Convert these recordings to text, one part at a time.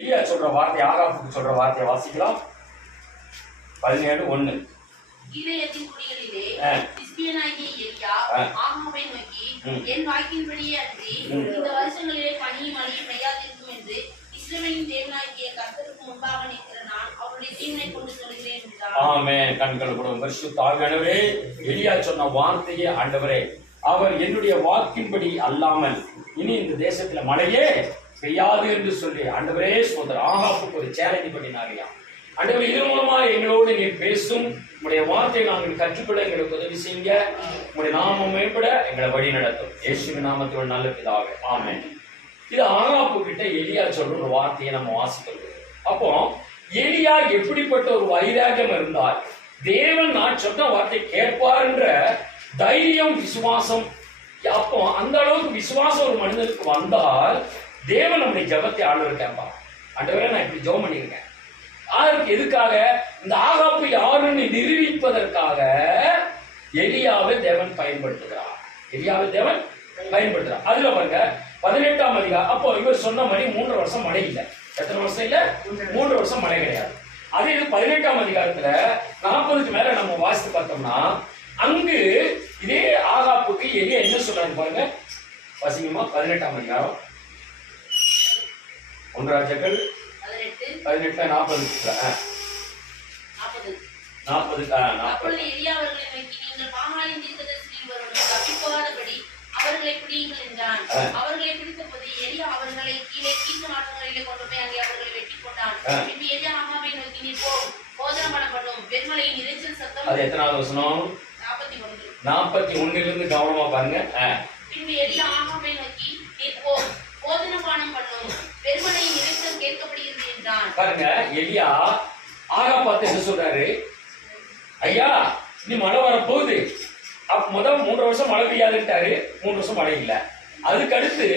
எலியா சொல்ற வார்த்தை, ஆகாபுக்கு சொல்ற வார்த்தையை வாசிக்கலாம். 17:1. கீலேயாத்தின் குடிகளிலே திஸ்பியனாகிய எலியா ஆகாபை நோக்கி, என் வாக்கின்படியே அன்றி இந்த வருஷங்களிலே பனியும் மழையும் பெய்யாதிருக்கும் என்று இஸ்ரவேலின் தேவனாகிய கர்த்தருக்கு முன்பாக நிற்கிற நான் அவருடைய தீவினை கொண்டு சொல்கிறேன் என்றார். ஆமென். கண்கள் கூட பரிசுத்த ஆவியானவரே, எலியா சொன்ன வார்த்தையே ஆண்டவரே, அவர் என்னுடைய வாக்கின்படி அல்லாமல் இனி இந்த தேசத்துல மழையே பெய்யாது என்று சொல்லி ஆண்டவரே சோதர ஆகாப்புக்கு ஒரு சேலஞ்ச் பண்ணினாரியா. ஆண்டவர் இதன் மூலமா எங்களோடு நீர் பேசும் உங்களுடைய வார்த்தையை நாங்கள் கற்றுக்கொள்ள எங்களுக்கு உதவி செய்யுங்க. உங்களுடைய நாமம் மேம்பட எங்களை வழி நடத்தும். இயேசுவின் நாமத்தோட நல்ல பிதாவே, ஆமென். இது ஆகாப்பு கிட்ட எலியா சொல்ற ஒரு வார்த்தையை நம்ம வாசிக்கிறது. அப்போ எலியா எப்படிப்பட்ட ஒரு வைராகியம் இருந்தால் தேவன் நான் சொன்ன வார்த்தை கேட்பார் என்ற தைரியம், விசுவாசம். அப்போ அந்த அளவுக்கு விசுவாசம் ஒரு மனிதனுக்கு வந்தால் தேவன் நம்முடைய ஜபத்தை ஆண்டவர் கேட்பார். ஆண்டவரே நான் இப்படி ஜெபம் பண்ணியிருக்கேன், அதற்கு எதுக்காக? இந்த ஆகாப்பு யாருன்னு நிரூபிப்பதற்காக எலியாவை தேவன் பயன்படுத்துகிறார். எலியாவை தேவன் பயன்படுத்துறார். அதுல பாருங்க 18ஆம் அதிகாரம். அப்போ இவர் சொன்ன மாதிரி 3 வருஷம் மழை இல்லை. எத்தனை வருஷம் இல்ல? 3 வருஷம் மழை கிடையாது. அதே இது 18ஆம் அதிகாரத்துல 40க்கு மேல நம்ம வாசித்து பார்த்தோம்னா அங்கு இதே ஆகாப்புக்கு எலியா என்ன சொல்றாரு பாருங்க. வாசிங்கம்மா 18ஆம் அதிகாரம் 1 ராஜாக்கள் 18:40. அப்பொழுது எலியா அவர்களை நோக்கி, நீங்கள் பாகாலின் தீர்க்கதரிசிகளில் ஒருவனும் தப்பிப்போகாதபடி அவர்களை பிடியுங்கள் என்றான். அவர்களை பிடித்த போது எலியா அவர்களை கீழே கீசு மாற்றங்களிலே கொண்டு போய் அங்கே அவர்களை வெட்டி போட்டான். பின்பு எலியா ஆகாபை நோக்கி, நீ போதனம் பண்ணப்படும் பெருமலையின் இறைச்சல் சத்தம். அது எத்தனாவது வசனம்? 41 கவனமா பாருங்க. பின்பு எலியா ஆகாபை நோக்கி, நீ போதனம் பானம் பண்ணும் பெருமலையின் இறைச்சல் கேட்கப்படுகிறது என்றான். பாருங்க, எலியா ஆகாப் பார்த்து என்ன சொல்றாரு? ஐயா, நீ மழை வரப்போகுது. அப்ப முதல் 3 வருஷம் மழை பெய்யாதுட்டாரு. 3 வருஷம் மழை இல்லை. அதுக்கு அடுத்து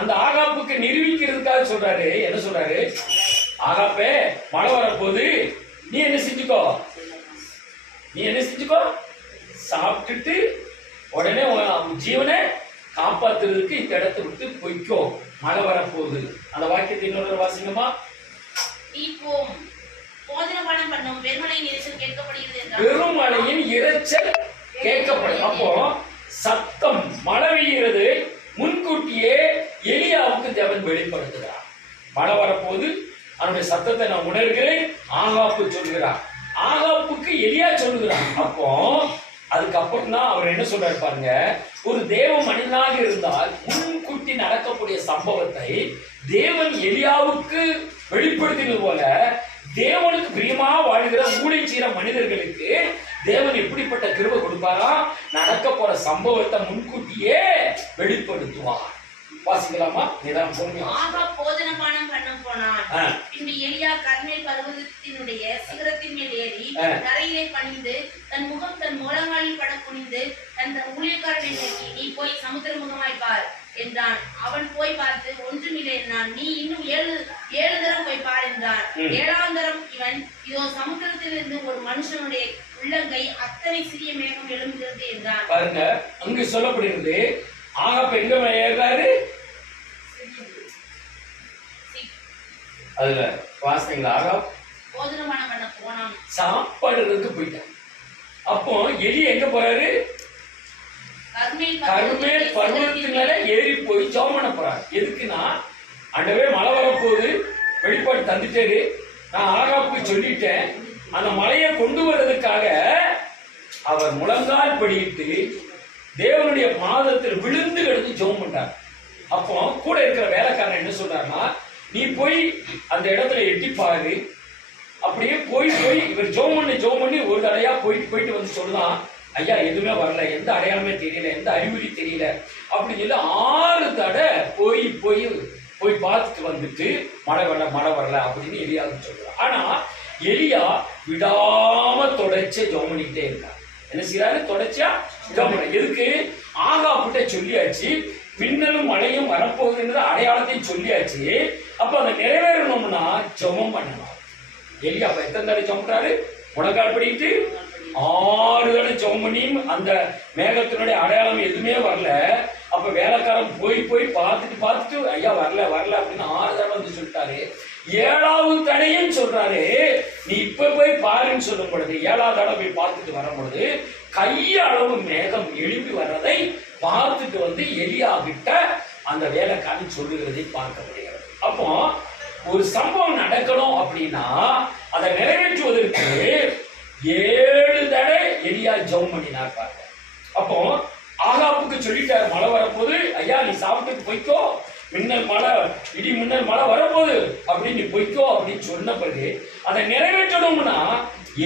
அந்த ஆகாப்புக்கு நிரூபிக்கிறதுக்காக சொல்றாரு. என்ன சொல்றாரு? ஆகாப்பே, மழை வரப்போகுது, நீ என்ன செஞ்சுக்கோ, சாப்பிட்டுட்டு உடனே ஜீவனை காப்பாத்துறதுக்கு இந்த இடத்தை விட்டு போய்க்கோ, மழை வரப்போகுது. அந்த வாக்கியத்தை இன்னொரு வாசிங்கம்மா. பெருமழையின் இரைச்சல் கேட்கப்படும். அப்போ சத்தம், மழை பெய்கிறது முன்கூட்டியே எலியாவுக்கு தேவன் வெளிப்படுத்துகிறார். மழை வரப்போது அவனுடைய சத்தத்தை நான் உணர்கிறேன். ஆகாப்பு சொல்கிறார், ஆகாப்புக்கு எலியா சொல்லுகிறார். அப்போ அதுக்கப்புறம் தான் அவர் என்ன சொல்றாரு பாருங்க. ஒரு தேவ மனிதனாக இருந்தால் முன்கூட்டி நடக்கக்கூடிய சம்பவத்தை தேவன் எலியாவுக்கு வெளிப்படுத்தினது போல தேவனுக்கு பிரியமா வாழ்கிற ஊழியர் மனிதர்களுக்கு தேவன் எப்படிப்பட்ட கிருபை கொடுப்பாரா? நடக்க போற சம்பவத்தை முன்கூட்டியே வெளிப்படுத்துவார். வாசிக்கலாமா? நிதானம் போனீங்க. ஆகாப் போஜனபானம் பண்ண போனான். பின்பு எலியா கர்மேல் பர்வதத்தினுடைய சிகரத்தின் மேல் ஏறி தரையிலே பணிந்து தன் முகம் தன் முழங்காலில் பட குனிந்து தன் ஊழியக்காரனை நோக்கி, நீ போய் சமுத்திர முகமாய் பார் என்றான். அவன் போய் பார்த்து ஒன்றுமில்லை என்றான். நீ இன்னும் 7 தரம் போய் பார் என்றான். 7ஆம் தரம் இவன், இதோ சமுத்திரத்திலிருந்து ஒரு மனுஷனுடைய உள்ளங்கை அத்தனை சிறிய மேகம் எழும்புகிறது என்றான். பாருங்க, அங்கு சொல்லப்படுகிறது ஆகாப் எங்க ஏறாரு? அதுல வாசிங்களா? ஆகாப் போஜனபானம் பண்ண போனான், சாப்பாடுறதுக்கு போயிட்டான். அப்போ எலி எங்க போறாரு? கர்மேல் பர்வதத்து மேல ஏறி போய் ஜெபம் பண்ண போறாரு. எதுக்குன்னா, ஆண்டவே மழை வரப்போகுது, வெளிப்பாடு தந்துட்டாரு, நான் ஆகாப்புக்கு சொல்லிட்டேன். அந்த மழையை கொண்டு வர்றதுக்காக அவர் முழங்கால் படியிட்டு தேவனுடைய பாதத்தில் விழுந்து எடுத்து ஜெபம் பண்றார். அப்போ கூட இருக்கிற வேலைக்காரன் என்ன சொல்றாருன்னா, நீ போய் அந்த இடத்துல எட்டி பாரு. அப்படியே போய் இவர் ஜெபம் பண்ணி ஒரு தடையா போயிட்டு வந்து சொல்லலாம், ஐயா எதுவுமே வரல, எந்த அடையாளமே தெரியல, எந்த அறிகுறி தெரியல அப்படின்னு சொல்லி 6 தடை போய் பார்த்துட்டு வந்துட்டு மழை வரல அப்படின்னு எலியாவுக்கு சொல்றார். ஆனா எலியா விடாம தொடர்ச்சி ஜெபம் பண்ணிக்கிட்டே இருக்கார். என்ன செய்யறாரு? தொடர்ச்சியா ஜெபம் பண்ண. எதுக்கு? ஆகாப்புட்ட சொல்லியாச்சு, மின்னலும் மழையும் வரப்போகுதுன்ற அடையாளத்தையும் சொல்லியாச்சு. அப்ப அதை நிறைவேறணும்னா ஜெபம் பண்ணணும். எலியா எத்தனை தடவை ஜெபம் பண்றாரு? முழங்கால் படிட்டு 6 தடவை ஜெபம் பண்ணியும் அந்த மேகத்தினுடைய அடையாளம் எதுவுமே வரல. அப்ப வேலைக்காரன் போய் பார்த்துட்டு ஐயா வரல அப்படின்னு 6 தடவை வந்து சொல்லிட்டாரு. 7வது தடையும் சொல்றாரு, நீ இப்ப போய் பாருன்னு சொல்லும் பொழுது 7வது தடவை போய் பார்த்துட்டு வரும் பொழுது கையளவு மேகம் எழுப்பி வர்றதை பார்த்துட்டு வந்து எலியா கிட்ட அந்த வேலைக்காரி சொல்லுகிறதை பார்க்க முடிகிறது. அப்போ ஒரு சம்பவம் நடக்கணும் அப்படின்னா அதை நிறைவேற்றுவதற்கு 7 தடவை எலியா ஜெபம் பண்ணினார் பாருங்க. அப்போ ஆகாப்புக்கு சொல்லிட்டாரு, மழை வரப்போது, ஐயா நீ சாப்பிட்டு போய்க்கோ, மின்னல் மழை, இடி மின்னல் மழை வரப்போகுது அப்படின்னு நீ போய்க்கோ அப்படின்னு சொன்ன பிறகு அதை நிறைவேற்றணும்னா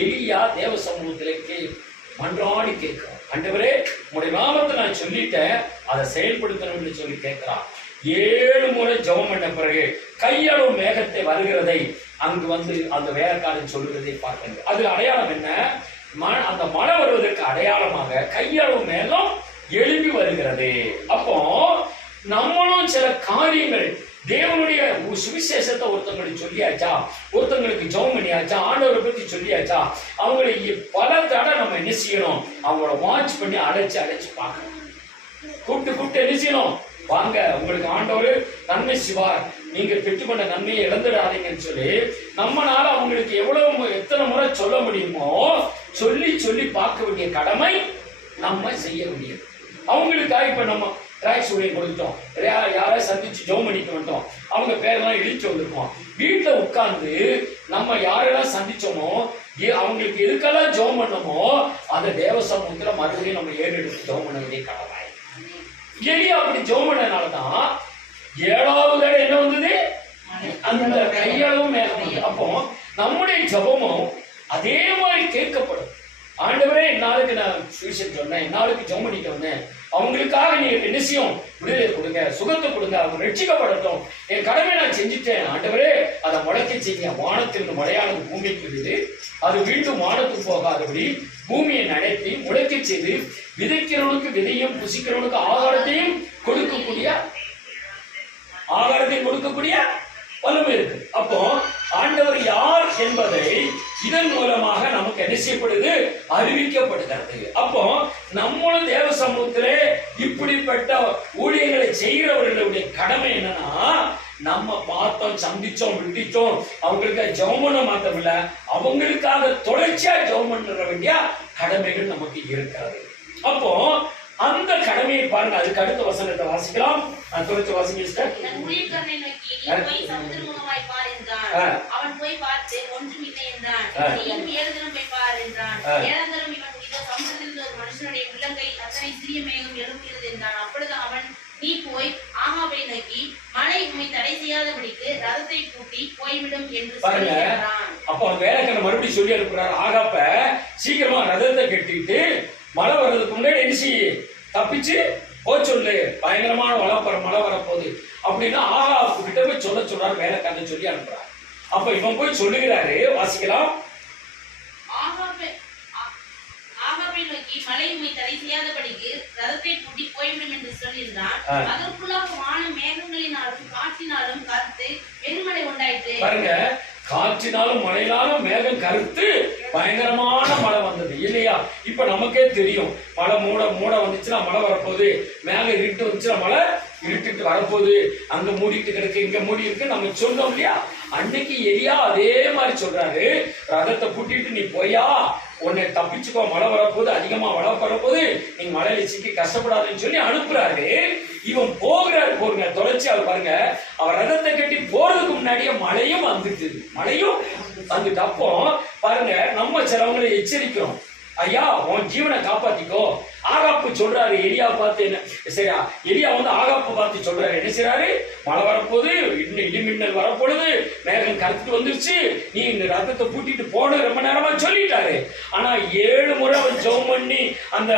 எலியா தேவ சமூகத்திலே மன்றாடி கேட்கிறான், ஆண்டவரே உங்களுடைய நாமத்தை நான் சொல்லிட்டேன், அதை செயல்படுத்தணும்னு சொல்லி கேட்கிறான். 7 முறை ஜெபம் பண்ண பிறகு கையளவு மேகத்தை வருகிறதை அங்கு வந்து அந்த வேலைக்காரன் சொல்லுகிறதை பார்க்கணும். அது அடையாளம் என்ன? அந்த மழை வருவதற்கு அடையாளமாக கையளவு மேகம் எழுப்பி வருகிறது. அப்போ நம்மளும் சில காரியங்கள் தேவனுடைய சுவிசேஷத்தை ஒருத்தங்களுக்கு சொல்லியாச்சா, ஒருத்தங்களுக்கு ஜெபம் பண்ணியாச்சா, ஆண்டவரை பத்தி சொல்லியாச்சா, அவங்களை பல தடவை நம்ம என்ன செய்யணும், அவங்கள வாட்ச் பண்ணி அழைச்சு பார்க்கணும். கூப்பிட்டு என்ன செய்யணும், வாங்க உங்களுக்கு ஆண்டவர் நன்மை செய்வார், நீங்க பெற்றுக்கொண்ட நன்மையை இழந்துடாதீங்கன்னு சொல்லி நம்மளால அவங்களுக்கு எத்தனை முறை சொல்ல முடியுமோ சொல்லி பார்க்க வேண்டிய கடமை நம்ம செய்ய வேண்டியது. அவங்களுக்காக இப்ப நம்ம டிராக்ஸ் உடைய கொடுத்தோம், யாரை சந்திச்சு ஜெபம் பண்ணிட்டு வந்துட்டோம், அவங்க பேரெல்லாம் இழிச்சு வந்திருக்கோம். வீட்டுல உட்கார்ந்து நம்ம யாரெல்லாம் சந்திச்சோமோ அவங்களுக்கு எதுக்கெல்லாம் ஜெபம் பண்ணமோ அந்த தேவ சமூகத்துல மறுபடியும் நம்ம ஏறெடுத்து ஜெபம் பண்ண வேண்டிய கடமை. எலியா அப்படி ஜெபம் பண்ணனாலதான் 7வது தடவை என்ன வந்தது, அந்த கையளவும் மேகம் வந்து. அப்போ நம்முடைய ஜெபமும் அதே மாதிரி கேட்கப்படும். ஆண்டவரே என்னாலுக்கு நான் சுவிசேஷம் சொன்னேன், என்னாலுக்கு ஜெபம் பண்ணிட்டு வந்தேன், அவங்களுக்காக நீங்க என்ன செய்யும், விடுதலை கொடுங்க, சுகத்தை கொடுங்க, அவங்க ரட்சிக்கப்படட்டும், என் கடமை நான் செஞ்சுட்டேன் ஆண்டவரே, அதை முளைக்க செய்ய. வானத்திலிருந்து மழையானது பூமிக்கு விழுது, அது மீண்டும் வானத்துக்கு போகாதபடி பூமியை நடத்தி முளைக்க செய்து விதைக்கிறவனுக்கு விதையும் புசிக்கிறவனுக்கு ஆகாரத்தையும் கொடுக்கக்கூடிய வல்லமை இருக்கு. அப்போ ஆண்டவர் யார் என்பதை இதன் மூலமாக நமக்கு என்ன செய்யப்படுது, அறிவிக்கப்படுகிறது. அப்போ நம்மளும் தேவ சமூகத்திலே இப்படிப்பட்ட ஊழியர்களை செய்கிறவர்களுடைய கடமை என்னன்னா, நம்ம பார்த்தோம், சந்திச்சோம், விட்டுச்சோம், அவங்களுக்கு ஜெபம் பண்ண மாத்திரமில்ல, அவங்களுக்காக தொடர்ச்சியா ஜெபம் பண்ண வேண்டிய கடமைகள் நமக்கு இருக்கிறது. அப்போ அந்த கடமையை பாருங்க. அதுக்கு அடுத்த வசனத்தை வாசிக்கலாம். தொடர்ச்சி வாசிக்க. அவன் போய் பார்த்து ஒன்றும் இல்லை என்றான். 7 தினம் போய் பார் என்றான். 7ஆம் தினம் இவன் இதோ சமுத்திரத்தில் ஒரு மனுஷனுடைய உள்ளங்கை அத்தனை சிறிய மேகம் எழுப்புகிறது என்றான். அப்பொழுது அவன், நீ போய் ஆகாபை நோக்கி மழை உம்மை தடை செய்யாதபடிக்கு ரதத்தை பூட்டி போய்விடும் என்று சொல்கிறான். அப்போ வேலைக்காரன் மறுபடியும் சொல்லி அனுப்புறாரு, ஆகாப்ப சீக்கிரமா ரதத்தை கட்டிட்டு மழை வர்றதுக்கு முன்னாடி என்ன தப்பிச்சு சொல்லு, பயங்கரமான மழை வரப்போகுது அப்படின்னா ஆகாப்பு கிட்ட போய் சொல்றாரு, வேலைக்காரன் சொல்லி அனுப்புறாரு. அப்ப இவன் போய் சொல்லுகிறாரு, வாசிக்கலாம். ஆகாபை நோக்கி மழை உம்மை தடை செய்யாதபடிக்கு ரதத்தை பூட்டி போய்விடும் என்று சொல்லியிருந்தான். அதற்குள்ளாக வானம் மேகங்களினாலும் காற்றினாலும் கருத்து பெருமழை உண்டாயிற்று. பாருங்க, காற்றினாலும் மழையினாலும் மேகம் கருத்து பயங்கரமான மழை வந்தது இல்லையா? இப்ப நமக்கே தெரியும், மழை மூட வந்துச்சுன்னா மழை வரப்போகுது, மேகம் இருட்டு வந்துச்சுன்னா மழை இருட்டுட்டு வரப்போகுது, அங்க மூடிட்டு கிடக்கு, இங்க மூடி இருக்கு, நம்ம சொன்னோம் இல்லையா? அன்னைக்கு எலியா அதே மாதிரி சொல்றாரு, ரதத்தை பூட்டிட்டு நீ போயா, உன்னை தப்பிச்சுக்கோ, மழை வரப்போகுது, அதிகமா மழை வரப்போகுது, நீ மழையில சிக்கி கஷ்டப்படாதுன்னு சொல்லி அனுப்புறாரு. இவன் போகிறாரு. போருங்க, தொடர்ச்சி அவர் பாருங்க, அவர் ரதத்தை கட்டி போறதுக்கு முன்னாடியே மழையும் வந்துட்டு. அப்போ பாருங்க, நம்ம சிலவங்களை எச்சரிக்கிறோம், ஐயா உன் ஜீவனை காப்பாத்திக்கோ. ஆகாப்பு சொல்றாரு எலியா பார்த்து, என்ன சரியா, எலியா வந்து ஆகாப்பு பார்த்து சொல்றாரு, என்ன செய்யறாரு, மழை வரப்போகுது, இடிமின்னல் வரப்போகுது, மேகம் கருத்து வந்துருச்சு, நீ இந்த ரத்தத்தை பூட்டிட்டு போன ரொம்ப நேரமா சொல்லிட்டாரு. ஆனா 7 முறை அவன் ஜெபம் பண்ணி அந்த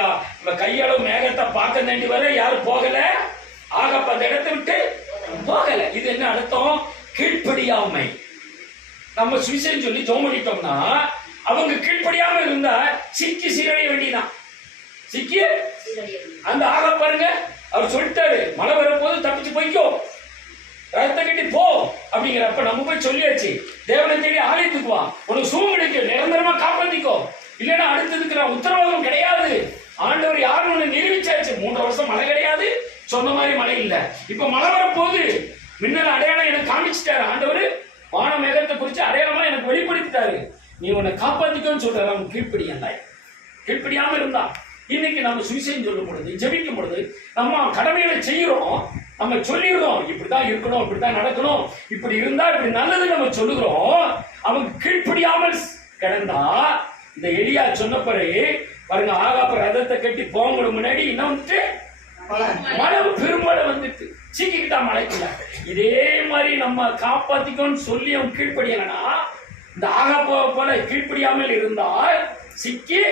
கையளவு மேகத்தை பார்க்க வேண்டி வர யாரும் போகல, ஆகாப்பு அந்த இடத்தை விட்டு போகல. இது என்ன அர்த்தம்? கீழ்ப்படியாமை. நம்ம சுவிசேஷம் சொல்லி ஜெபம் பண்ணிட்டோம்னா அவங்க கீழ்ப்படியாம இருந்தா சிக்கி சீரடைய வேண்டியதான். சிக்கி அந்த ஆக பாருங்க, அவர் சொல்லிட்டாரு, மழை வரப்போது தப்பிச்சு போய்க்கோ, ரத்தத்தை கட்டி போ அப்படிங்கிறப்ப நம்ம போய் சொல்லியாச்சு, தேவனை தேடி ஆலயத்துக்கு வா, உனக்கு சுகம் கிடைக்கும், நிரந்தரமா காப்பாத்திக்கோ, இல்லைன்னா அடுத்ததுக்கு நான் உத்தரவாதம் கிடையாது. ஆண்டவர் யாரும் ஒண்ணு நிரூபிச்சாச்சு. 3 வருஷம் மழை கிடையாது, சொன்ன மாதிரி மழை இல்லை. இப்ப மழை வரப்போகுது, மின்னல் அடையாளம் எனக்கு காமிச்சிட்டாரு ஆண்டவர், வான மேகத்தை குறிச்சு அடையாளமா எனக்கு வெளிப்படுத்திட்டாரு. நீ உன்னை காப்பாத்திக்கோன்னு சொல்றாரு. அவன் கீழ்ப்படியாம இருந்தா இன்னைக்கு நம்ம சுவிசேஷம் சொல்லும் பொழுது, ஜெபிக்கும் பொழுது நம்ம கடமைகளை செய்யறோம், நம்ம சொல்லிடுறோம் இப்படிதான் இருக்கணும், இப்படிதான் நடக்கணும், இப்படி இருந்தா இப்படி நல்லது நம்ம சொல்லுகிறோம். அவங்க கீழ்ப்படியாமல் கிடந்தா இந்த எலியா சொன்னப்பறே பாருங்க, ஆகாப்பு ரதத்தை கட்டி போங்களுக்கு முன்னாடி என்ன வந்துட்டு மழை, பெருமழை வந்துட்டு சீக்கிக்கிட்டா மழைக்குள்ள. இதே மாதிரி நம்ம காப்பாத்திக்கோன்னு சொல்லி அவன் கீழ்ப்படியலனா, இந்த ஆகாப்ப போல கீழ்ப்படியாமல் இருந்தால் சிக்கி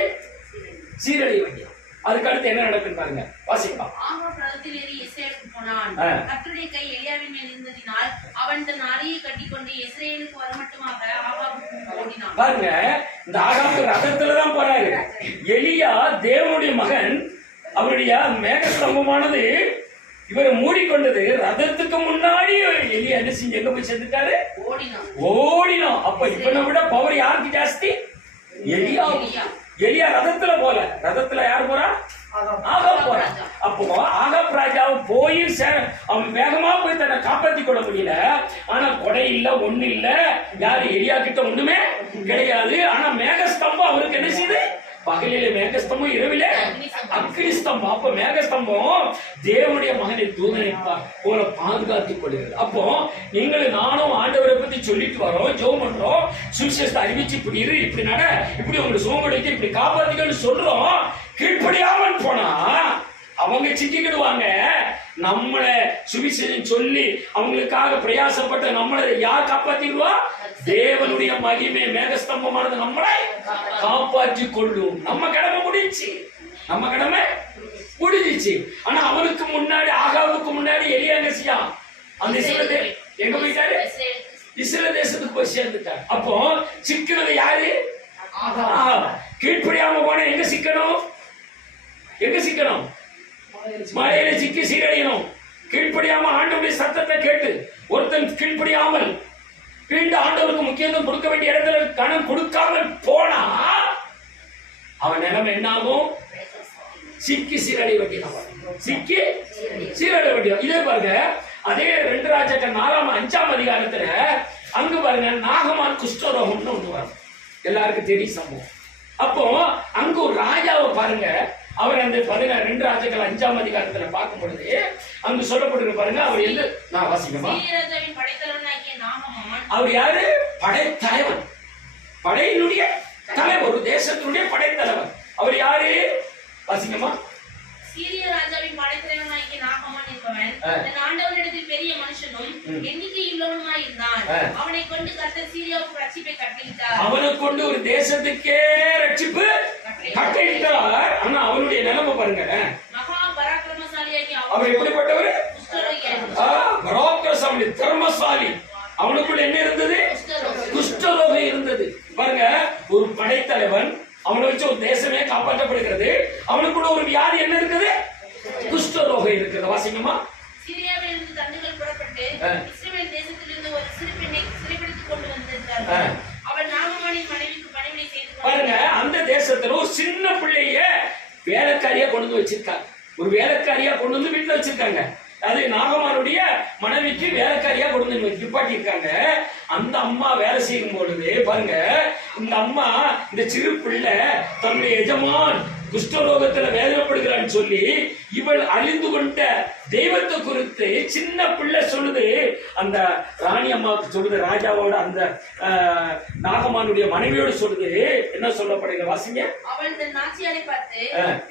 சீரழிய வேண்டிய. அதுக்கு அடுத்து என்ன நடக்குன்னு பாருங்க, வாசிக்கலாம். ஆகாப் ரதத்தில் ஏறி இஸ்ரேலுக்கு போனான். கர்த்தருடைய கை எலியாவின் மேல் இருந்ததினால் அவன் தன் அறையை கட்டிக்கொண்டு இஸ்ரேலுக்கு வரமட்டுமாக ஆகாபுக்கு ஓடினான். பாருங்க, இந்த ஆகாப்பு ரதத்துலதான் போறாரு. எலியா தேவனுடைய மகன், அவருடைய மேகஸ்தம்பமானது இவரை மூடிக்கொண்டது. ரதத்துக்கு முன்னாடி எலியா என்ன செஞ்சு எங்க போய் சேர்ந்துட்டாரு? ஓடினோம். அப்ப இவனை விட பவர் யாருக்கு ஜாஸ்தி? எலியா ரதத்துல போல. ரதத்துல யார் போறா? ஆகாப் போறா. அப்போ ஆகாப் ராஜாவை போய் அவன் வேகமா போய் தன்னை காப்பாத்தி கொள்ள முடியல. ஆனா கொடை இல்ல, ஒண்ணு இல்ல, யாரு எலியா கிட்ட ஒண்ணுமே கிடையாது. ஆனா மேகஸ்தம்பம் அவருக்கு என்ன செய்யுது? பகலிலே மேகஸ்தம்பம், இரவிலே அக்னி ஸ்தம்பம். அப்ப மேகஸ்தம்பம் தேவனுடைய மகனை தூதனை போல பாதுகாத்துக் கொள்கிறது. அப்போ நீங்களும் நானும் ஆண்டவரை பத்தி சொல்லிட்டு வரோம், ஜெபம் பண்றோம், சுவிசேஷத்தை அறிவிச்சு இப்படி இரு, இப்படி நட, இப்படி உங்களுக்கு சுகம் கிடைக்கும், இப்படி காப்பாத்திக்கன்னு சொல்றோம். கீழ்ப்படியாமல் போனா அவங்க சிக்கிக்கிடுவாங்க. நம்மளை சுவிசேஷம் சொல்லி அவங்களுக்காக பிரயாசப்பட்ட நம்மளை யார் காப்பாத்திடுவா? தேவனுடைய மகிமை மேகஸ்தம்பமானது நம்மளை காப்பாற்றி கொள்ளும். நம்ம கடமை முடிஞ்சிச்சு. ஆனா அவனுக்கு முன்னாடி, ஆகாவுக்கு முன்னாடி எலியா என்ன செய்யா? அந்த எங்க போயிட்டாரு? இஸ்ரேல் தேசத்துக்கு போய் சேர்ந்துட்டார். அப்போ சிக்கிறது யாரு? கீழ்ப்படியாம போன எங்க சிக்கணும்? மழையில சிக்கி சீரழியணும். கீழ்ப்படியாம ஆண்டவருடைய சத்தத்தை கேட்டு ஒருத்தன் கீழ்ப்படியாமல் வீண்டு ஆண்டவருக்கு முக்கியத்துவம் கொடுக்க வேண்டிய இடத்துல கணம் கொடுக்காமல் போனா அவன் நிலைமை என்ன ஆகும்? சிக்கி சீரழிய வேண்டியது. இதே பாருங்க, அதே 2 ராஜாக்கள் 4-5 அதிகாரத்துல அங்கு பாருங்க, நாகமான் குஷ்டரோகம்னு ஒண்ணு வரும். எல்லாருக்கும் தெரியும் சம்பவம். அப்போ அங்கு ஒரு ராஜாவை பாருங்க, அவர் அந்த 2 ராஜாக்கள் 5 அதிகாரத்துல பார்க்கும் பொழுது அங்கு சொல்லப்பட்டிருக்கு பாருங்க. அவர் எந்த நான் வாசிக்கமா? அவர் யாரு? படைத்தலைவன், படையினுடைய தலைவர், ஒரு தேசத்தினுடைய படைத்தலைவர். அவர் யாரு? வாசிக்கமா? சீரிய ராஜாவின் படைத்தலைவனாகிய நாகமான் என்பவன் தன் ஆண்டவரிடத்தில் பெரிய மனுஷனும் எண்ணிக்கையுள்ளவனுமாய் இருந்தான். அவனை கொண்டு கர்த்தர் சீரியாவுக்கு ரட்சிப்பை கட்டளையிட்டார். அவனை கொண்டு ஒரு தேசத்துக்கே ரட்சிப்பு கட்டளையிட்டார். ஆனா அவனுடைய நிலைமை பாருங்க, மகா பராக்கிரமசாலியாகி அவர் எப்படிப்பட்டவர்? பராக்கிரமசாலி, திறமசாலி. அவனுக்குள்ள என்ன இருந்தது? குஷ்டரோகம் இருந்தது. பாருங்க, ஒரு படைத்தலைவன், அவனை வச்சு ஒரு தேசமே காப்பாற்றப்படுகிறது. அவனுக்குள்ள ஒரு வியாதி என்ன இருக்குது? குஷ்டரோகம் இருக்குது. வாசிங்கம்மா? சீரியாவில் இருந்து தண்டுகள் புறப்பட்டு இஸ்ரவேல் தேசத்திலிருந்து ஒரு சிறு பெண்ணை சிறைபிடித்துக் கொண்டு வந்திருந்தார்கள். அவள் நாகமானின் மனைவிக்கு பணிவிடை செய்து பாருங்க, அந்த தேசத்துல ஒரு சின்ன பிள்ளைய வேலைக்காரியா கொண்டு வந்து வச்சிருக்காங்க. ஒரு வேலைக்காரியா கொண்டு வந்து வீட்டுல வச்சிருக்காங்க. அது நாகமானுடைய மனைவிக்கு வேலைக்காரியா கொண்டு வந்து நிப்பாட்டி இருக்காங்க. அந்த அம்மா வேலை செய்யும் பொழுது பாருங்க, இந்த அம்மா இந்த சிறு பிள்ளை தன்னுடைய எஜமான் குஷ்டரோகத்துல வேதனைப்படுகிறான்னு சொல்லி இவள் அழிந்து கொண்ட தெய்வத்தை குறித்து சின்ன பிள்ளை சொல்லுது. அந்த ராணி அம்மாவுக்கு சொல்லுது, ராஜாவோட அந்த நாகமானுடைய மனைவியோடு சொல்லுது. என்ன சொல்லப்படுகிற வாசிங்க? அவள் தன் நாச்சியாரை பார்த்து,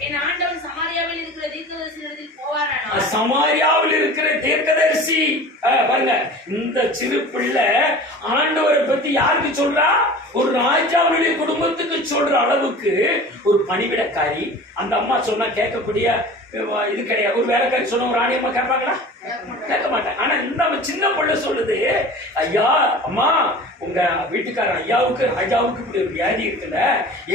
என் ஆண்டவன் சமாரியாவில் இருக்கிற தீர்க்கதரிசியிடத்தில் போவாரானா? சமாரியாவில் இருக்கிற தீர்க்கதரிசி பாருங்க, இந்த சிறு பிள்ளை ஆண்டவரை பத்தி யாருக்கு சொல்றா? ஒரு ராஜாவுடைய குடும்பத்துக்கு சொல்ற அளவுக்கு ஒரு பணிவிடக்காரி. அந்த அம்மா சொன்னா கேட்கக்கூடிய இது கிடையாது. ஒரு வேலைக்காரி சொன்ன ஒரு ராணி அம்மா கேட்பாங்களா? கேட்க மாட்டாங்க. ஆனா இந்த சின்ன பிள்ளை சொல்லுது, ஐயா அம்மா, உங்க வீட்டுக்கார ஐயாவுக்கு ராஜாவுக்கு இப்படி ஒரு வியாதி இருக்குல்ல,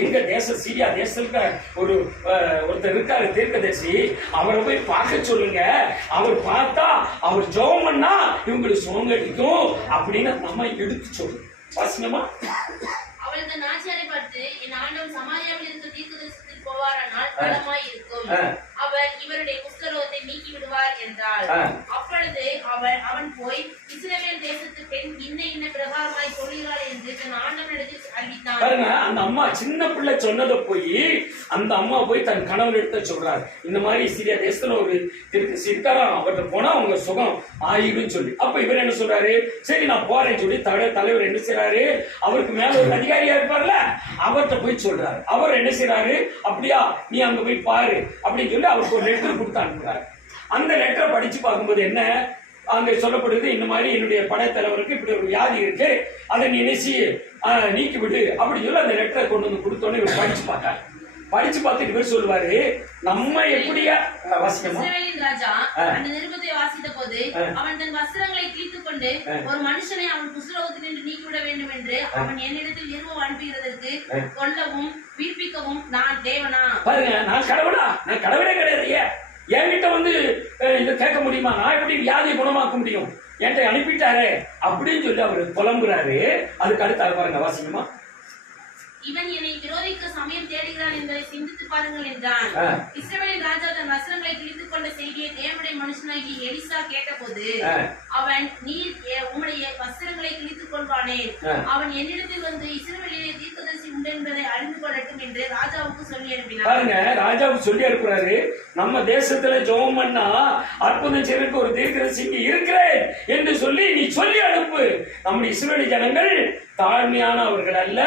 எங்க தேசம் சீரியா தேசத்துல ஒருத்தர் இருக்காரு தீர்க்கதரிசி, அவரை போய் பார்க்க சொல்லுங்க. அவர் பார்த்தா அவர் ஜெபம் பண்ணா இவங்களுக்கு சுகம் கிடைக்கும் அப்படின்னு நம்ம எடுத்து சொல்லுங்க. வாசிங்கம்மா? அவள் இந்த நாச்சியாரை பார்த்து, என் ஆண்டவன் சமாரியாவில் இருக்க தீர்க்கதரிசிக்கு போவாரானால் நலமாய் இருக்கும். அவர் இவருடைய குஷ்டரோகத்தை நீக்கி விடுவார் என்றாள். அப்பொழுது அவன் போய் இஸ்ரவேல் தேசத்து பெண் இன்ன பிரகாரமாய் சொல்கிறாள் என்று தன் ஆண்டவனிடத்தில் அறிவித்தான். பாருங்க, அந்த அம்மா சின்ன பிள்ளை சொன்னதை போய் அந்த அம்மா போய் தன் கணவன் எடுத்த சொல்றாரு, இந்த மாதிரி சிறிய தேசத்துல ஒரு இருக்காராம், அவர்கிட்ட போனா அவங்க சுகம் ஆயிடும் சொல்லி. அப்ப இவர் என்ன சொல்றாரு, சரி நான் போறேன்னு சொல்லி தலைவர் என்ன செய்யறாரு, அவருக்கு மேல ஒரு அதிகாரியா இருப்பார்ல, அவர்கிட்ட போய் சொல்றாரு. அவர் என்ன செய்யறாரு, அப்படியா நீ அங்க போய் பாரு அப்படின்னு சொல்லி அவருக்கு ஒரு லெட்டர் கொடுத்து அனுப்புறாரு. அந்த லெட்டரை படிச்சு பார்க்கும்போது என்ன அங்க சொல்லப்படுது, இந்த மாதிரி என்னுடைய படைத்தலைவருக்கு இப்படி ஒரு வியாதி இருக்கு, அதை நீ நினைச்சு நீக்கி விடு அப்படின்னு சொல்லி அந்த லெட்டரை கொண்டு வந்து கொடுத்தோன்னு இவர் படிச்சு பார்த்தாரு. படிச்சு பார்த்துட்டு இவர் சொல்லுவாரு, நம்ம எப்படியா வாசிக்கணும். ராஜா அந்த நிருபத்தை வாசித்த போது அவன் தன் வஸ்திரங்களை கிழித்துக் கொண்டு ஒரு மனுஷனை அவன் குஷ்டரோகத்தினின்று நீக்கிவிட வேண்டும் என்று அவன் என்னிடத்தில் நிருபம் அனுப்புகிறதற்கு கொல்லவும் உயிர்ப்பிக்கவும் நான் தேவனா? பாருங்க, நான் கடவுளா? நான் கடவுளே கிடையாது. என்கிட்ட வந்து இதை கேட்க முடியுமா? நான் எப்படி வியாதியை குணமாக்க முடியும்? என்கிட்ட அனுப்பிட்டாரு அப்படின்னு சொல்லி அவரு புலம்புறாரு. அதுக்கு அடுத்து பாருங்க, வாசிக்குமா. இவன் என்னை விரோதிக்க சமயம் தேடுகிறான் என்பதை சிந்தித்து பாருங்கள் என்றான். இஸ்ரவேலின் ராஜா தன் வஸ்திரங்களை கிழித்துக் கொண்ட செய்தியை தேவனுடைய மனுஷனாகி எலிசா கேட்டபோது அவன், நீர் உம்முடைய வஸ்திரங்களை கிழித்துக் கொள்வானே, அவன் என்னிடத்தில் வந்து இஸ்ரவேலிலே தீர்க்கதரிசி உண்டு என்பதை அறிந்து கொள்ளட்டும் என்று ராஜாவுக்கு சொல்லி அனுப்பினார். பாருங்க, ராஜாவுக்கு சொல்லி அனுப்புறாரு, நம்ம தேசத்துல ஜெபம் பண்ணா அற்புதம் செய்யறதுக்கு ஒரு தீர்க்கதரிசி இருக்கிறேன் என்று சொல்லி நீ சொல்லி அனுப்பு. நம்முடைய இஸ்ரவேலி ஜனங்கள் தாழ்மையானவர்கள் அல்ல,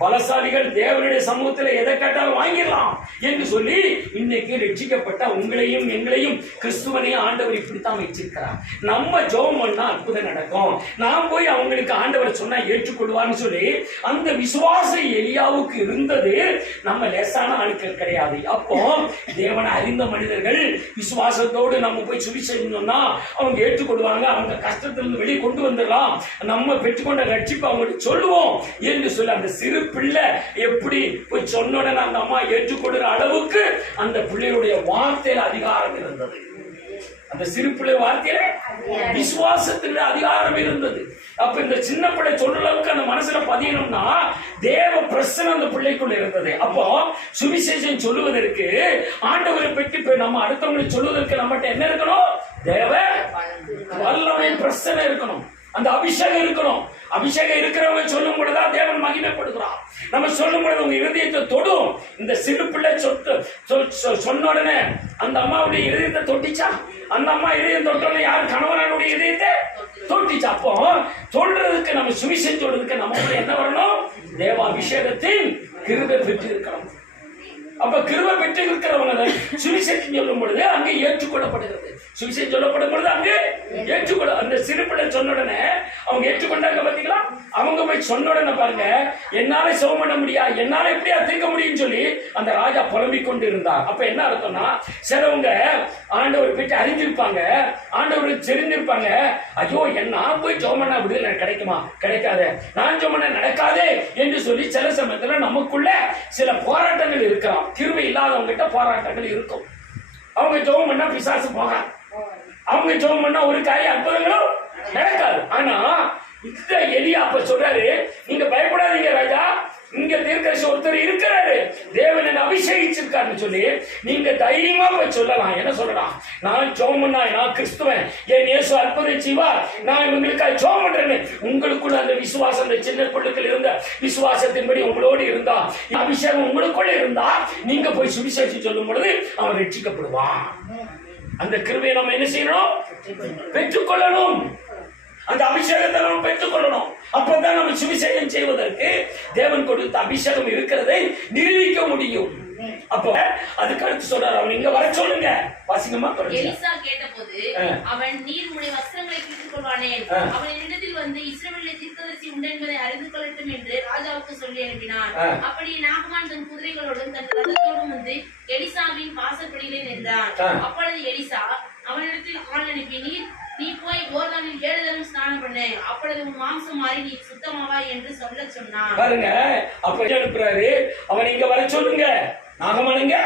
பலசாலிகள், தேவனுடைய சமூகத்தில் எதை கேட்டாலும் வாங்கிடலாம் என்று சொல்லி இன்னைக்கு ரட்சிக்கப்பட்ட உங்களையும் எங்களையும் கிறிஸ்துவனையும் ஆண்டவர் இப்படித்தான் வச்சிருக்கிறார். நம்ம ஜெபம் பண்ணா அற்புதம் நடக்கும், நாம் போய் அவங்களுக்கு ஆண்டவர் சொன்னா ஏற்றுக்கொள்வார்னு சொல்லி அந்த விசுவாசம் எலியாவுக்கு இருந்தது. நம்ம லேசான ஆட்கள் கிடையாது. அப்போ தேவனை அறிந்த மனிதர்கள் விசுவாசத்தோடு நம்ம போய் சுவிசேஷம்னா அவங்க ஏற்றுக்கொள்வாங்க, அவங்க கஷ்டத்திலிருந்து வெளியே கொண்டு வந்துடலாம், நம்ம பெற்றுக்கொண்ட ரட்சிப்பு அவங்களுக்கு சொல்லுவோம் என்று சொல்லி அந்த சிறு பிள்ளை எப்படி போய் சொன்ன அந்த அம்மா ஏற்றுக்கொள்கிற அளவுக்கு அந்த பிள்ளையுடைய வார்த்தையில அதிகாரம் இருந்தது. அந்த சிறு பிள்ளை வார்த்தையில விசுவாசத்தில் அதிகாரம் இருந்தது. அப்ப இந்த சின்ன பிள்ளை சொல்ற அளவுக்கு அந்த மனசுல பதியணும்னா தேவ பிரசன்னம் அந்த பிள்ளைக்குள்ள இருந்தது. அப்போ சுவிசேஷம் சொல்லுவதற்கு ஆண்டவரை பற்றி நம்ம அடுத்தவங்களுக்கு சொல்லுவதற்கு நம்மகிட்ட என்ன இருக்கணும்? தேவ வல்லமை பிரசன்னம் இருக்கணும், அந்த அபிஷேகம் இருக்கணும். அபிஷேகம் இருக்கிறவங்க சொல்லும் பொழுதுதான் தேவன் மகிமைப்படுகிறார். நம்ம சொல்லும் பொழுது உங்க இருதயத்தை தொடும். இந்த சிறு பிள்ளை சொன்ன உடனே அந்த அம்மாவுடைய இருதயத்தை தொட்டிச்சா? அந்த அம்மா இதயம் தொட்டோன்னு யார்? கணவனுடைய இதயத்தை தொட்டிச்சா? அப்போ சொல்றதுக்கு நம்ம சுவிசேஷம் சொல்றதுக்கு நமக்கு என்ன வரணும்? தேவ அபிஷேகத்தின் கிருபை பெற்று இருக்கணும். அப்ப கிருபை பெற்று இருக்கிறவங்க சுவிசேஷம் சொல்லும் பொழுது அங்கே ஏற்றுக்கொள்ளப்படுகிறது. சுவிசேஷம் சொல்லப்படும் பொழுது அங்கே ஏற்றுக்கொள்ள. அந்த சிறுபிள்ளை சொன்ன உடனே அவங்க ஏற்றுக்கொண்டாங்க. பாத்தீங்களா? அவங்க போய் சொன்ன உடனே பாருங்க, என்னால சுகம் பண்ண முடியாது, என்னால எப்படியா தீர்க்க முடியும் சொல்லி அந்த ராஜா புலம்பிக் கொண்டு இருந்தார். அப்ப என்ன அர்த்தம்னா, சிலவங்க ஆண்டவர் போயிட்டு அறிஞ்சிருப்பாங்க, ஆண்டவருக்கு தெரிஞ்சிருப்பாங்க, ஐயோ நான் போய் ஜெபம் பண்ணா விடுதலை கிடைக்குமா? கிடைக்காது, நான் ஜெபம் பண்ண நடக்காது என்று சொல்லி சில சமயத்துல நமக்குள்ள சில போராட்டங்கள் இருக்கலாம். கிருபை இல்லாதவங்க கிட்ட போராட்டங்கள் இருக்கும். அவங்க ஜெபம் பண்ணா பிசாசு போகாது, அவங்க ஜெபம் பண்ணா ஒரு காரியம் அற்புதங்களும் நடக்காது. ஆனா இந்த எலியா அப்ப சொல்றாரு, நீங்க பயப்படாதீங்க ராஜா, இங்க தீர்க்கதரிசி ஒருத்தர் இருக்கிறாரு, தேவன் என்ன அபிஷேகிச்சிருக்காருன்னு சொல்லி நீங்க தைரியமா போய் சொல்லலாம். என்ன சொல்லலாம்? நான் ஜெபம் பண்ணா, நான் கிறிஸ்துவன், என் இயேசு அற்புதம் செய்வார், நான் இவங்களுக்காக ஜெபம் பண்றேன்னு உங்களுக்குள்ள அந்த விசுவாசம், அந்த சின்ன பிள்ளைகள் இருந்த விசுவாசத்தின்படி உங்களோடு இருந்தா, அபிஷேகம் உங்களுக்குள்ள இருந்தா, நீங்க போய் சுவிசேஷம் சொல்லும் பொழுது அவன் ரட்சிக்கப்படுவான். அந்த கிருபையை நம்ம என்ன செய்யணும்? பெற்றுக்கொள்ளணும். அந்த அபிஷேகத்தை நம்ம பெற்றுக்கொள்ளணும். அப்பதான் நம்ம சுவிசேஷம் செய்வதற்கு தேவன் கொடுத்த அபிஷேகம் இருக்கிறதை நிரூபிக்க முடியும். அப்ப அதுக்கு அடுத்து சொல்றாரு, அவன் இங்க வர சொல்லுங்க. வாசிங்கமா. எலிசா கேட்டபோது அவன், நீர் உடைய வஸ்திரங்களை கிழித்துக் கொள்வானே, அவன் என்னிடத்தில் வந்து இஸ்ரவேலிலே தீர்க்கதரிசி உண்டு என்பதை அறிந்து கொள்ளட்டும் என்று ராஜாவுக்கு சொல்லி அனுப்பினான். அப்படி நாகமான் தன் குதிரைகளோடும் தன் ரதத்தோடும் வந்து எலிசாவின் வாசற்படியிலே நின்றான். அப்பொழுது எலிசா அவனிடத்தில் ஆள் அனுப்பி, நீ போய் யோர்தானில் 7 தரம் ஸ்நானம் பண்ணு, அப்பொழுது உன் மாம்சம் மாறி நீ சுத்தமாவா என்று சொல்ல சொன்னான். பாருங்க, அப்ப அனுப்புறாரு, அவன் இங்க வர சொல்லுங்க, நாகமானுங்க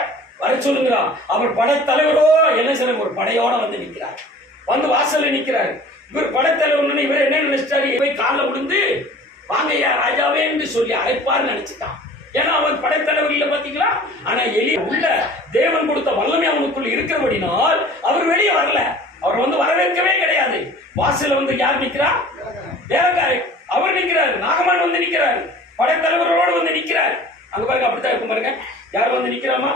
வர சொல்லுங்க. அவர் படைத்தலைவரோ என்ன செய்ய ஒரு படையோட வந்து நிக்கிறார், வந்து வாசல்ல நிக்கிறாரு. இவர் படைத்தலைவர் இவர் என்ன நினைச்சிட்டாரு? இவை காலில் விழுந்து வாங்கய்யா ராஜாவே என்று சொல்லி அழைப்பார் நினைச்சுட்டான். ஏன்னா அவன் படைத்தலைவர் இல்ல பாத்தீங்களா. ஆனா எலியா உள்ள தேவன் கொடுத்த வல்லமை அவனுக்குள்ள இருக்கிறபடினால் அவர் வெளியே வரல. அவர் வந்து வரவேற்கவே கிடையாது. வாசல்ல வந்து யார் நிக்கிறா? வேலைக்காரி. அவர் நிக்கிறாரு. நாகமான் வந்து நிக்கிறாரு. படைத்தலைவரோடு வந்து நிக்கிறாரு. அங்க பாருங்க, அப்படித்தான் இருக்கும் பாருங்க. யார் வந்து நிக்கிறாமா?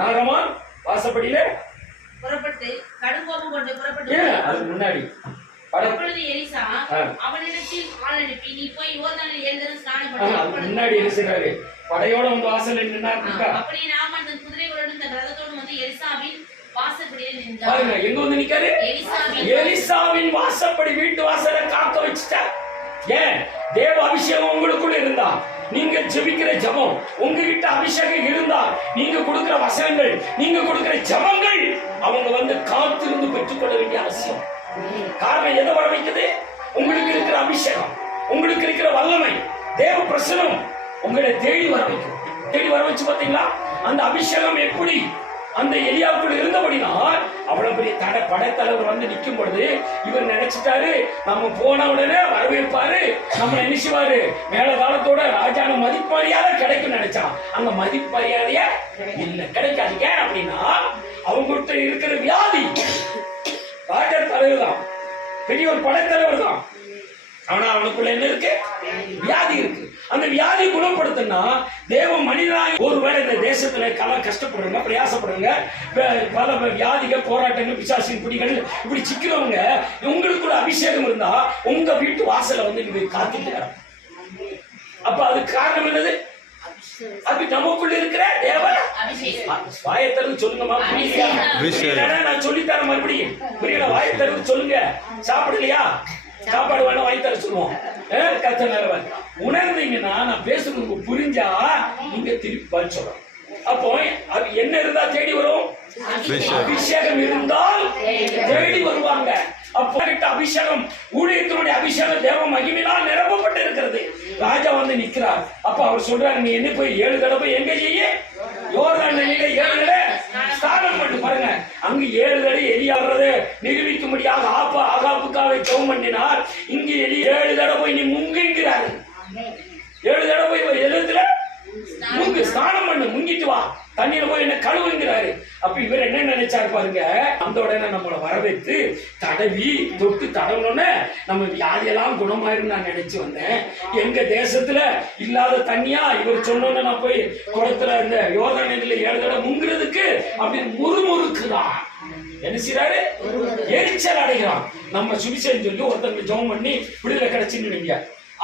நாகமான் வாசப்படியில புறப்பட்டு கடுங்கோபம் கொண்டு புறப்பட்டு அதுக்கு முன்னாடி அப்பொழுது எலிசா அவனிடத்தில் ஆள் அனுப்பி, நீ போய் யோர்தானில் 7 தடவை ஸ்நானம் பண்ணு. முன்னாடி என்ன செய்றாரு? படையோட வந்து வாசல்ல நின்னாரு. அப்படியே நாமான் தன் குதிரைகளோடும் தன் ரதத்தோடும் வந்து எலிசாவின் வாசப்படியில் நின்றார். பாருங்க, எங்க வந்து நிக்காரு? எலிசாவின் வாசப்படி, வீட்டு வாசலை காக்க வச்சுட்டார். ஏன்? தேவ அபிஷேகம் உங்களுக்குள்ள இருந்தா, நீங்க ஜெபிக்கிற ஜெபம் உங்ககிட்ட அபிஷேகம் இருந்தா, நீங்க கொடுக்கிற வசனங்கள், நீங்க கொடுக்கிற ஜெபங்கள் அவங்க வந்து காத்திருந்து பெற்றுக்கொள்ள வேண்டிய அவசியம். காரணம் எதை வர வைக்குது? உங்களுக்கு இருக்கிற அபிஷேகம், உங்களுக்கு இருக்கிற வல்லமை, தேவ பிரசனம் உங்களை தேடி வர வைக்கும். தேடி வர வச்சு பாத்தீங்களா? அந்த அபிஷேகம் எப்படி அந்த எலியாவுக்குள் இருந்தபடினா, அவ்வளவு பெரிய படைத்தலைவர் வந்து நிற்கும் பொழுது இவர் நினைச்சிட்டாரு, நம்ம போன உடனே வரவேற்பாரு, நம்ம நினைச்சுவாரு மேல காலத்தோட ராஜான மதிப்பறியாத கிடைக்கும் நினைச்சான். அங்க மதிப்பறியாதைய இல்ல, கிடைக்காது. ஏன் அப்படின்னா அவங்ககிட்ட இருக்கிற வியாதி ராஜா தலைவர் தான், பெரிய ஒரு படைத்தலைவர் தான். ஆனா அவனுக்குள்ள என்ன இருக்கு? வியாதி இருக்கு. அந்த வியாதி குணப்படுத்தினா தேவ மனிதனாக ஒருவேளை இந்த தேசத்துல கஷ்டப்படுறவங்க, பிரயாசப்படுறவங்க, பல வியாதிகள், போராட்டங்கள், பிசாசின் பிடிகள் இப்படி சிக்கிறவங்க, உங்களுக்குள்ள அபிஷேகம் இருந்தா உங்க வீட்டு வாசல வந்து நீங்க காத்துட்டு. அப்ப அதுக்கு காரணம் என்னது? அது நமக்குள்ள இருக்கிற தேவ வாயத்தருக்கு சொல்லுங்கம்மா. நான் சொல்லித்தரேன் மறுபடியும். புரியல? வாயத்தருக்கு சொல்லுங்க. சாப்பிடலையா? சாப்பாடு வேணும், வாங்கி தர சொல்லுவோம். உணர்ந்தீங்கன்னா, நான் பேசுறது புரிஞ்சா நீங்க திருப்பி பதில் சொல்லணும். அப்போ அது என்ன இருந்தா தேடி வரும்? அபிஷேகம் இருந்தால் தேடி வருவாங்க. அப்போ அபிஷேகம், ஊழியத்தினுடைய அபிஷேகம் தேவ மகிமையினால் நிரப்பப்பட்டு இருக்கிறது. ராஜா வந்து நிக்கிறார். அப்ப அவர் சொல்றாரு, நீ என்ன போய் 7 தடவை எங்க செய்ய? யோர்தான் நதியில 7 தடவை ஸ்நானம் பண்ணு. பாருங்க, அங்கு 7 தடவை எலியாடுறது நிரூபிக்கும்படியாக ஆகாப்புக்காக ஜெபம் பண்ணினார். இங்க எலி 7 தடவை போய் நீ முங்குங்கிறாரு. 7 தடவை போய் எழுதுல முங்கு, ஸ்நானம் பண்ணு, முங்கிட்டு வா, தண்ணீர போய் என்ன கழுவுங்கிறாரு. அப்ப இவர் என்ன நினைச்சாரு பாருங்க, அந்த உடனே நம்மளை வரவேற்று தடவி தொட்டு தடவுனோன்னு நம்ம வியாதியெல்லாம் குணமாயிரும் நான் நினைச்சு வந்தேன். எங்க தேசத்துல இல்லாத தண்ணியா இவர் சொன்னோன்னு நான் போய் குளத்துல இந்த யோர்தான் நதியில 7 தடவை முங்குறதுக்கு அப்படின்னு முறுமுறுக்குதான். என்ன செய்யறாரு? எரிச்சல் அடைகிறான். நம்ம சுவிசேஷம் சொல்லி ஒருத்தங்க ஜெபம் பண்ணி விடுதலை கிடைச்சுன்னு நீங்க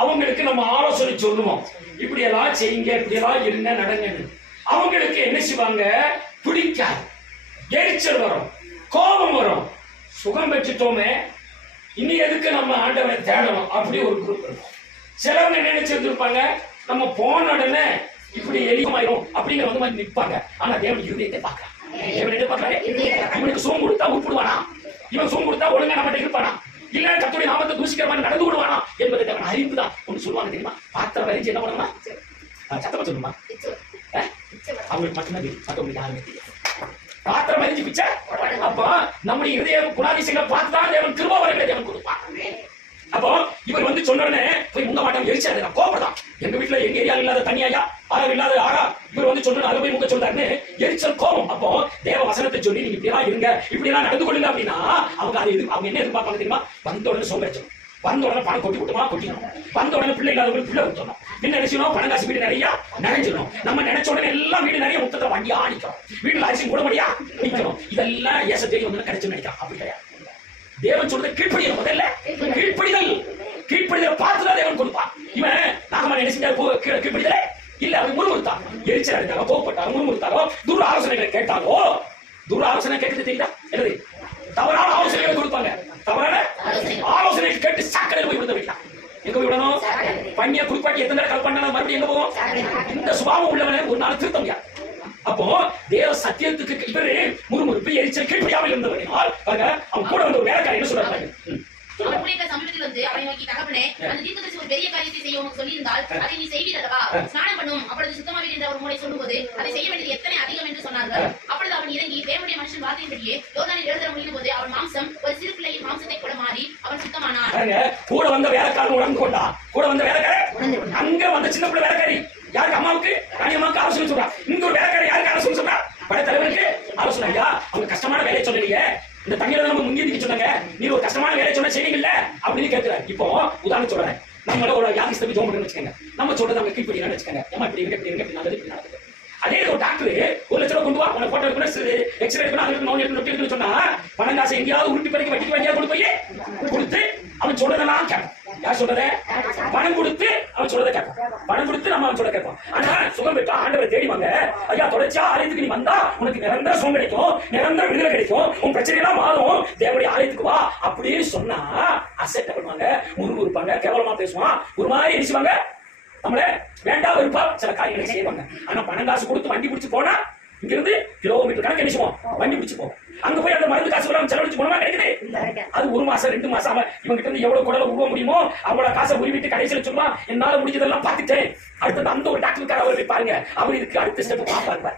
அவங்களுக்கு நம்ம ஆலோசனை சொல்லுவோம், இப்படி எல்லாம் செய்யுங்க, இப்படி எல்லாம் இருங்க, நடங்கன்னு. அவங்களுக்கு என்ன செய்வாங்க? பிடிக்காது, எரிச்சல் வரும், கோபம் வரும். சுகம் பெற்றுட்டோமே, இனி எதுக்கு நம்ம ஆண்டவரை தேடணும்? அப்படி ஒரு குரூப் இருக்கும். சிலவங்க நினைச்சிருந்திருப்பாங்க, நம்ம போன உடனே இப்படி எளிமையாயிரும் அப்படிங்கிற வந்து மாதிரி நிற்பாங்க. ஆனா தேவன் இருதயத்தை பார்க்கலாம். தேவன் என்ன பார்க்கறாரு? இவனுக்கு சுகம் கொடுத்தா உட்படுவானா? இவன் சுகம் கொடுத்தா ஒழுங்கா நம்மகிட்ட இருப்பானா? இல்ல கர்த்தருடைய நாமத்தை தூசிக்கிற மாதிரி நடந்து கொள்வானா என்பதை தேவன் அறிந்துதான் ஒன்று சொல்லுவாங்க. தெரியுமா? பாத்திரம் வரைஞ்சு என்ன பண்ணணுமா? சத்தமா சொல்லுமா? அவங்களுக்கு மட்டும்தான் தெரியும், மற்றவங்களுக்கு யாருமே தெரியும். பாத்திரம் வரைஞ்சு பிச்சை. அப்போ நம்முடைய இதய குணாதிசயங்களை பார்த்துதான் தேவன் கிருபை வரைகளை தேவன் கொடுப்பான். அப்போ இவர் வந்து சொன்ன உடனே போய் முங்க மாட்டாங்க, எரிச்சாரு, கோபப்படான். எங்க வீட்டுல எங்க ஏரியாவில் இல்லாத தனியாயா, ஆறாவது இல்லாத ஆறா, இவர் வந்து சொன்ன அதை போய் முங்க சொல்றாருன்னு எரிச்சல், கோபம். அப்போ தேவ வசனத்தை சொல்லி நீங்க இப்படியெல்லாம் இருங்க, இப்படியெல்லாம் நடந்து கொள்ளுங்க அப்படின்னா அவங்க அதை அவங்க என்ன எதிர்பார்ப்பாங்க தெரியுமா? வந்த உடனே சோம்பேறிச்சணும், வந்த உடனே பணம் கொட்டி விட்டுமா கொட்டிடணும், வந்த உடனே பிள்ளை இல்லாதவங்களுக்கு பிள்ளை விட்டுணும், என்ன நினைச்சணும்? பணம் காசு வீடு நிறைய நினைச்சிடணும். நம்ம நினைச்ச உடனே எல்லாம் வீடு நிறைய முத்தத்தை வாங்கி ஆணிக்கிறோம், வீட்டுல அரிசி கூட முடியா நிற்கணும். இதெல்லாம் ஏச தேடி வந்து கிடைச்சுன்னு நினைக்கிறோம். அப்படி கிடையாது. தேவன் சொல்றது கீழ்ப்படிதல். முதல்ல கீழ்ப்படிதல், கீழ்ப்படிதலை பார்த்துதான் தேவன் கொடுப்பான். இவன் நாகமான என்ன செஞ்சாரு? கீழ்ப்படிதலே இல்ல, அவன் முறுமுறுத்தான், எரிச்சல் அடித்தாரோ, கோவப்பட்டாரோ, முறுமுறுத்தாரோ, துர் ஆலோசனைகளை கேட்டாலோ. துர் ஆலோசனை கேட்கறது தெரியுதா? என்னது? தவறான ஆலோசனைகளை கொடுப்பாங்க. தவறான ஆலோசனை கேட்டு சாக்கடையில் போய் விழுந்து வைக்கலாம். எங்க போய் விடணும்? பையன் குளிப்பாட்டி எத்தனை கல் பண்ணா மறுபடியும் எங்க போவோம்? இந்த சுபாவம் உள்ளவனை ஒரு நாள் திருத்த முடியாது. அப்போ தேவ சத்தியத்துக்கு இவரு முறுமுறுப்பு, எரிச்சல், கீழ்ப்படியாமல் இருந்தவனால் அவன் கூட வந்து ஒரு வேலைக்காரர் என்ன சொல்றாங்க? சமீபத்தில் வந்து அவனை நோக்கி, தகப்பனே, அந்த தீர்க்கதரிசி ஒரு பெரிய காரியத்தை செய்ய உனக்கு சொல்லியிருந்தால் அதை நீ செய்வீரல்லவா? ஸ்நானம் பண்ணும், அப்பொழுது சுத்தமாவீர் என்ற ஒரு முறை சொல்லும்போது அதை செய்ய வேண்டியது எத்தனை அதிகம் என்று சொன்னார்கள். அப்பொழுது அவன் இறங்கி தேவனுடைய மனுஷன் வார்த்தையின்படியே யோர்தானில் 7 தடவை முடியும் போது அவன் மாம்சம் ஒரு சிறு பிள்ளையின் மாம்சத்தை கூட மாறி அவன் சுத்தமானான். கூட வந்த வேலைக்காரன் உணர்ந்து கொண்டான். கூட வந்த வேலைக்காரன், அங்க வந்த சின்ன பிள்ளை வேலைக்காரன் நம்மள ஒரு யாதிஸ்தவி ஜோம் பண்ணுன்னு வச்சுக்கோங்க. நம்ம சொல்றது அவங்க கீழ்ப்படியான்னு வச்சுக்கோங்க. ஏமா இப்படி இருக்கு நல்லது இப்படி நடக்குது. அதே ஒரு டாக்டர் 1 லட்சம் ரூபாய் கொண்டு வா, உன போட்டோ எடுக்கணும், எக்ஸ்ரே எடுக்கணும், அது நோய் எடுக்கணும்னு சொன்னா பணம் காசு எங்கேயாவது உருட்டி பறிக்க வட்டிக்கு வண்டியா கொண்டு போய் கொடுத்து அவன் சொல்றதெல்லாம் கேட்பான். யார் சொல்றத? பணம் கொடுத்து அவன் சொல்றதை கேட்பான். பணம் கொடுத்து நம்ம அவன் சொல்ல கேட்பான். ஆனா சுகம் பெற்றா ஆண்டவரை தேடிவாங்க. ஐயா தொடர்ச்சியா ஆலயத்துக்கு நீ வந்தா உனக்கு நிரந்தர சுகம் கிடைக்கும், நிரந்தர விடுதலை கிடைக்கும், உன் பிரச்சனை எல்லாம் மாறும், தேவனுடைய ஆலயத்துக்கு வா அப்படின்னு சொன்னா அசெப்ட் பண்ணுவாங்க, முறுமுறுப்பாங்க, கேவலமா பேசுவான், ஒரு மாதிரி எரிச்சுவாங்க, நம்மள வேண்டாம் இருப்பா சில காரியங்களை செய்வாங்க. ஆனா பணம் காசு கொடுத்து வண்டி பிடிச்சு போனா இங்க இருந்து கிலோமீட்டர் கணக்கு நினைச்சுவோம் வண்டி பிடிச்சு போவோம். அங்க போய் அந்த மருந்து காசு செலவழிச்சு போனோமா கிடைக்குது. அது 1 மாசம் 2 மாசம் இவங்க கிட்ட இருந்து எவ்வளவு குடலை உருவ முடியுமோ அவ்வளவு காசை உருவிட்டு கடைசியில் சொல்லுவா என்னால முடிஞ்சதெல்லாம் பார்த்துட்டேன். அடுத்தது அந்த ஒரு டாக்டருக்கார அவர் பாருங்க, அவர் இதுக்கு அடுத்த ஸ்டெப் பாப்பாரு.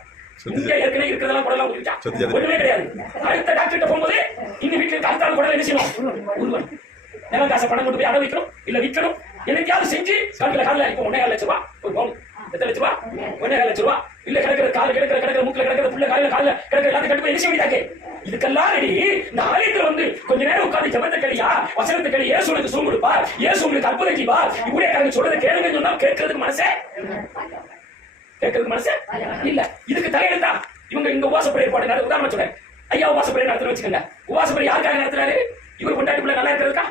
இங்க ஏற்கனவே இருக்கிறதெல்லாம் குடலாம் உருவிட்டா ஒண்ணுமே கிடையாது. அடுத்த டாக்டர் கிட்ட போகும்போது இந்த வீட்டுல அடுத்த குடலை என்ன செய்யணும்? உருவன் நிலம் காசை பணம் கொண்டு போய் அடை வைக்கணும், இல்ல விற்கணும், என்னைக்காவது செஞ்சு காலில் இப்போ 1.5 லட்சம் ரூபாய் ஒரு பவுன். எத்தனை லட்சம் ரூபாய்? 1.5 லட்சம் ரூபாய். இல்ல கிடக்கிற கால் கிடக்கிற மூக்கில் கிடக்கிற புள்ள காலில் கிடக்கிற எல்லாத்தையும் கட்டு போய் என்ன செய்ய வேண்டியதாக்கு. இதுக்கெல்லாம் ரெடி. இந்த ஆலயத்துல வந்து கொஞ்ச நேரம் உட்காந்து ஜபத்தை கழியா, வசனத்தை கழி, ஏசு உங்களுக்கு சுகம் கொடுப்பார், ஏசு உங்களுக்கு அற்புதம் செய்வார், இப்படியே காரங்க சொல்றதை கேளுங்கன்னு சொன்னா கேட்கறதுக்கு மனசே இல்ல. இதுக்கு தலையெழுத்தா இவங்க இங்க உபாசப்படை ஏற்பாடு உதாரணம் சொல்றேன். ஐயா உபாசப்படை நடத்துற வச்சுக்கோங்க. உபாசப்படை யாருக்காக நடத்துறாரு? இவர் கொண்டாட்டிக்குள்ள நல்லா இருக்கிறதுக்கா?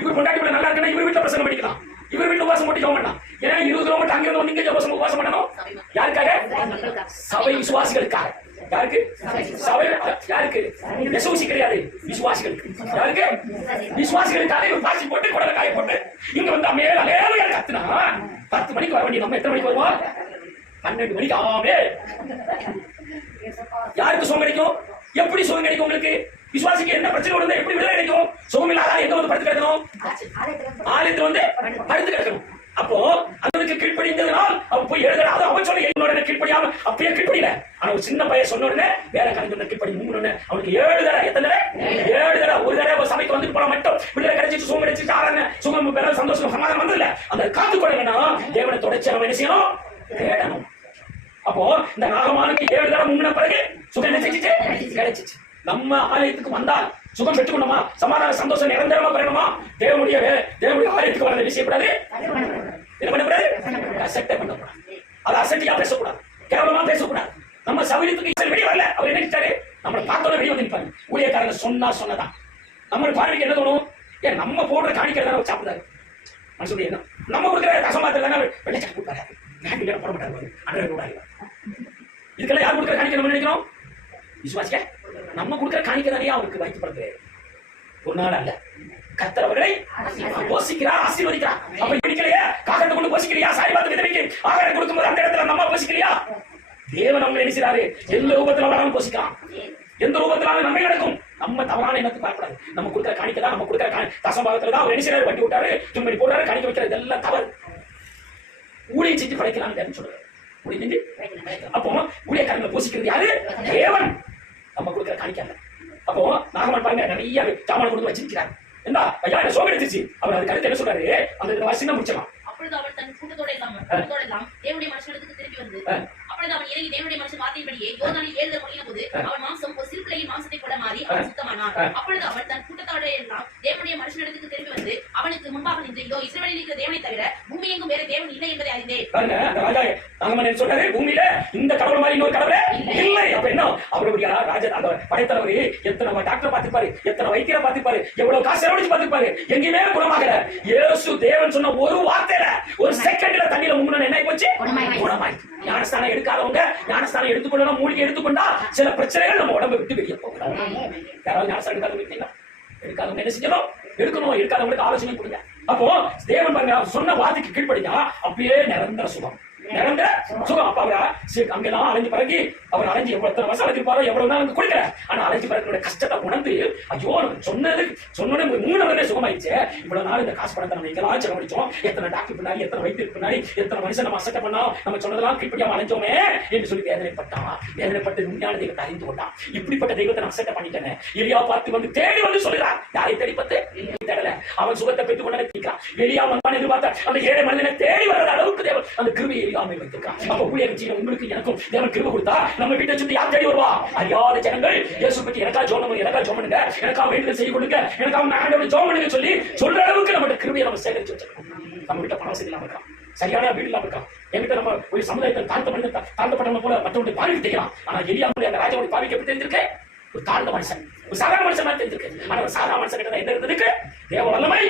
இவர் கொண்டாட்டிக்குள்ள நல்லா இருக்குன்னா இவர் வீட்டுல பிரசங்கம் பண்ணிக்கலாம், இவர் வீட்டுல உபாசம் போட்டு ஜெபம் பண்ணலாம். ஏன்னா 20 கிலோமீட்டர் அங்க இருந்து நீங்க உபாசம் பண்ணணும். யாருக்காக? சபை விசுவாசிகளுக்காக. யாருக்கு? சபை யாருக்கு? விசுவாசி கிடையாது, விசுவாசிகளுக்கு. யாருக்கு? விசுவாசிகளுக்காக இவர் பாசி போட்டு குடலை காய போட்டு இங்க வந்து மேல அலேலையா கத்துனா 10 மணிக்கு வர வேண்டிய நம்ம எத்தனை மணிக்கு வருவோம்? 12 மணிக்கு. ஆமே. யாருக்கு சுகம் கிடைக்கும்? எப்படி சுகம் கிடைக்கும்? உங்களுக்கு விசுவாசிக்கு என்ன பிரச்சனை வருது? எப்படி விடுதலை கிடைக்கும்? சுகம் இல்லாத எங்க வந்து படுத்து கிடக்கணும்? ஆலயத்துல வந்து படுத்து கிடக்கணும். அப்போ அதுக்கு கீழ்ப்படிந்ததுனால் அவன் போய் எழுதுறாது. அவன் சொல்ல என்னோட கீழ்ப்படியாம அப்பயே கீழ்ப்படியில. ஆனா ஒரு சின்ன பையன் சொன்ன உடனே வேற கலைஞர் கீழ்ப்படி மூணு அவனுக்கு 7 தடவை. எத்தனை தடவை? 7 தடவை. ஒரு தடவை சபைக்கு வந்துட்டு போனா மட்டும் விடுதலை கிடைச்சிட்டு சுகம் கிடைச்சிட்டு ஆறான சுகம் பெற சந்தோஷம் சமாதானம் வந்ததில்ல. அந்த காத்து கொள்ளனா தேவனை தொடர்ச்சி அவன் என்ன செய்யணும்? தேடணும். அப்போ இந்த நாகமானுக்கு 7 தடவை முன்ன பிறகு சுகம் என்ன செஞ்சிச்சு? கிடைச்சிச்சு. நம்ம ஆலயத்துக்கு வந்தால் சுகம் பெற்றுக்கணுமா, சமாதான சந்தோஷம் நிரந்தரமா பெறணுமா, தேவனுடைய ஆலயத்துக்கு வர விஷயப்படாது. என்ன பண்ணக்கூடாது? அசட்டை பண்ணக்கூடாது. அது அசட்டியா பேசக்கூடாது, கேவலமா பேசக்கூடாது. நம்ம சௌகரியத்துக்கு வெளியே வரல. அவர் என்ன நினைச்சாரு? நம்மளை பார்த்தோட வெளியே வந்து நிற்பாரு. ஊழியக்காரங்க சொன்னதான் நம்ம பார்வைக்கு என்ன தோணும்? ஏன் நம்ம போடுற காணிக்கை தானே சாப்பிடுறாரு மனுஷனுடைய எண்ணம். நம்ம கொடுக்குற ரசமாத்திர தானே வெள்ளச்சாட்டு கொடுப்பாரு, போட மாட்டாரு, அன்றரை கூடாது. இதுக்கெல்லாம் யார் கொடுக்குற காணிக்கை நம்ம நினைக்கிறோம்? விசுவாசிக்க நம்ம கொடுக்கிற காணிக்கை தானே அவருக்கு வைக்கப்படுது. ஒரு நாள் அல்ல. கர்த்தர் அவர்களை போஷிக்கிறார், ஆசீர்வதிக்கிறார். அப்ப பிடிக்கலையா? காகத்தை கொண்டு போஷிக்கலையா? சாரி பார்த்து விதவைக்கு ஆகாரம் கொடுக்கும்போது அந்த இடத்துல நம்ம போஷிக்கலையா? தேவன் அவங்க நினைச்சாரு எந்த ரூபத்துல வராமல் போஷிக்கலாம், எந்த ரூபத்திலாவது நன்மை நடக்கும். நம்ம தவறான எண்ணத்துக்கு வரக்கூடாது. நம்ம கொடுக்கிற காணிக்கை தான், நம்ம கொடுக்கிற தசம்பாகத்துல தான் அவர் நினைச்சாரு. வண்டி விட்டாரு, தும்மடி போட்டாரு, காணிக்கை வைக்கிறது எல்லாம் தவறு. ஊழியை செஞ்சு படைக்கலாம்னு சொல்றாரு. அப்போ ஊழியக்காரங்களை போஷிக்கிறது யாரு? தேவன். நம்ம கொடுக்கிற காணிக்காங்க. அப்போ நாகமன் பாருங்க நிறைய சாமான கொடுத்து வச்சிருக்கிறார். என்ன ஐயா என்ன சோகம் எடுத்துச்சு. அவர் அதுக்கு அடுத்து என்ன சொல்றாரு? அந்த சின்ன முடிச்சலாம். அப்பொழுது அவள் தன் கூட்டத்தோட எல்லாம் தேவனுடைய மனுஷனுக்கு திரும்பி வந்து அப்பொழுது அவன் இறங்கி தேவனுடைய மனுஷன் வார்த்தையின்படியே யோர்தானில் 7 தடவை முழுகின போது அவன் மாம்சம் ஒரு சிறு பிள்ளையின் மாம்சத்தை போல மாறி அவன் சுத்தமானான். அப்பொழுது அவள் தன் கூட்டத்தோட எல்லாம் தேவனுடைய மனுஷனிடத்துக்கு திரும்பி வந்து அவனுக்கு முன்பாக நின்று இதோ இஸ்ரவேலில் இருக்கிற தேவனை தவிர பூமி எங்கும் வேற தேவன் இல்லை என்பதை அறிந்தேன். நாகமன் சொல்றாரு பூமியில இந்த கடவுள் மாதிரி இன்னொரு கடவுளே இல்லை. அப்ப என்ன அவருடைய ராஜா அந்த படைத்தலைவர் எத்தனை டாக்டர் பார்த்துப்பாரு, எத்தனை வைத்தியரை பார்த்துப்பாரு, எவ்வளவு காசு செலவழிச்சு பார்த்துப்பாரு, எங்கேயுமே குணமாகல. இயேசு தேவன் சொன்ன ஒரு வார்த்தையில ஒரு செகண்ட்ல தண்ணியில முங்கன என்ன போச்சு? குணமாயிடுச்சு. ஞானஸ்தானம் எடுக்காதவங்க ஞானஸ்தானம் எடுத்துக்கொள்ளணும். மூலிகை எடுத்துக்கொண்டா சில பிரச்சனைகள் நம்ம உடம்பை விட்டு வெளியே போகலாம். யாராவது ஞானஸ்தானம் எடுக்காதவங்க எடுக்காதவங்க என்ன செஞ்சணும்? எடுக்கணும். எடுக்காதவங்களுக்கு ஆலோசனை கொடுங்க. அப்போ தேவன் பாருங்க சொன்ன வார்த்தைக்கு கீழ்ப்படிஞ்சா அப்பயே நிரந்தர சுகம், நிரந்தர சுகம். அப்ப அவரா அங்கெல்லாம் அலைஞ்சு பிறகு அவர் அலைஞ்சு எத்தனை வருஷம் அழைச்சிருப்பாரோ எவ்வளவு நாள் கொடுக்கல. ஆனா அலைஞ்சு பிறகு கஷ்டத்தை உணர்ந்து ஐயோ சொன்னது 3 வருடம் சுகமாயிடுச்சு. இவ்வளவு நாள் இந்த காசு பணத்தை நம்ம எங்கெல்லாம் செலவழிச்சோம், எத்தனை டாக்டர் பின்னாடி, எத்தனை வைத்தியர் பின்னாடி, எத்தனை மனுஷன் நம்ம அசட்டை பண்ணோம், நம்ம சொன்னதெல்லாம் கீழ்ப்படியாம அலைஞ்சோமே என்று சொல்லி வேதனைப்பட்டான். வேதனைப்பட்டு உண்மையான தெய்வத்தை அறிந்து கொண்டான். இப்படிப்பட்ட தெய்வத்தை நான் அசட்டை பண்ணிட்டேன். எலியா பார்த்து வந்து தேடி வந்து சொல்லுறான். யாரை தேடி பார்த்து? தேடல. அவன் சுகத்தை பெற்றுக் கொண்டே தீர்க்கிறான். வெளியா வந்தான் எதிர்பார்த்த அந்த 7 மனிதனை தேடி வர்ற அளவுக்கு தேவன் அந்த கிருபையை எலியாமை வைத்திருக்கான். அப்ப ஊழியர்கள் செய்ய உங்களுக்கு எனக்கும் தேவன் கிருபை கொடுத்தா நம்ம வீட்டை சுற்றி யார் தேடி வருவா? அறியாத ஜனங்கள் இயேசு பற்றி எனக்கா ஜெபம் பண்ணுங்க, எனக்கா ஜெபம் பண்ணுங்க, எனக்கா வேண்டுதல் செய்ய கொடுங்க, எனக்கா ஆண்டவரை ஜெபம் பண்ணுங்க சொல்லி சொல்ற அளவுக்கு நம்ம கிருபையை நம்ம சேகரிச்சு வச்சிருக்கோம். நம்ம வீட்டுல பண வசதி இல்லாம இருக்கான், சரியான வீடு இல்லாம இருக்கான், என்கிட்ட நம்ம ஒரு சமுதாயத்தில் தாழ்த்தப்பட்டவங்க போல மற்றவங்க பாவிக்கு தெரியும். ஆனா எலியாவுடைய அந்த ராஜாவுடைய பாவிக்கு எப்படி தெரிஞ்சிருக்கு? ஒரு தாழ்ந்த மனுஷன், ஒரு சாதாரண மனுஷன் மாதிரி தெரிஞ்சிருக்கு. ஆனா ஒரு சாதாரண மனுஷன் கிட்ட என்ன இருந்ததுக்கு தேவ வல்லமை.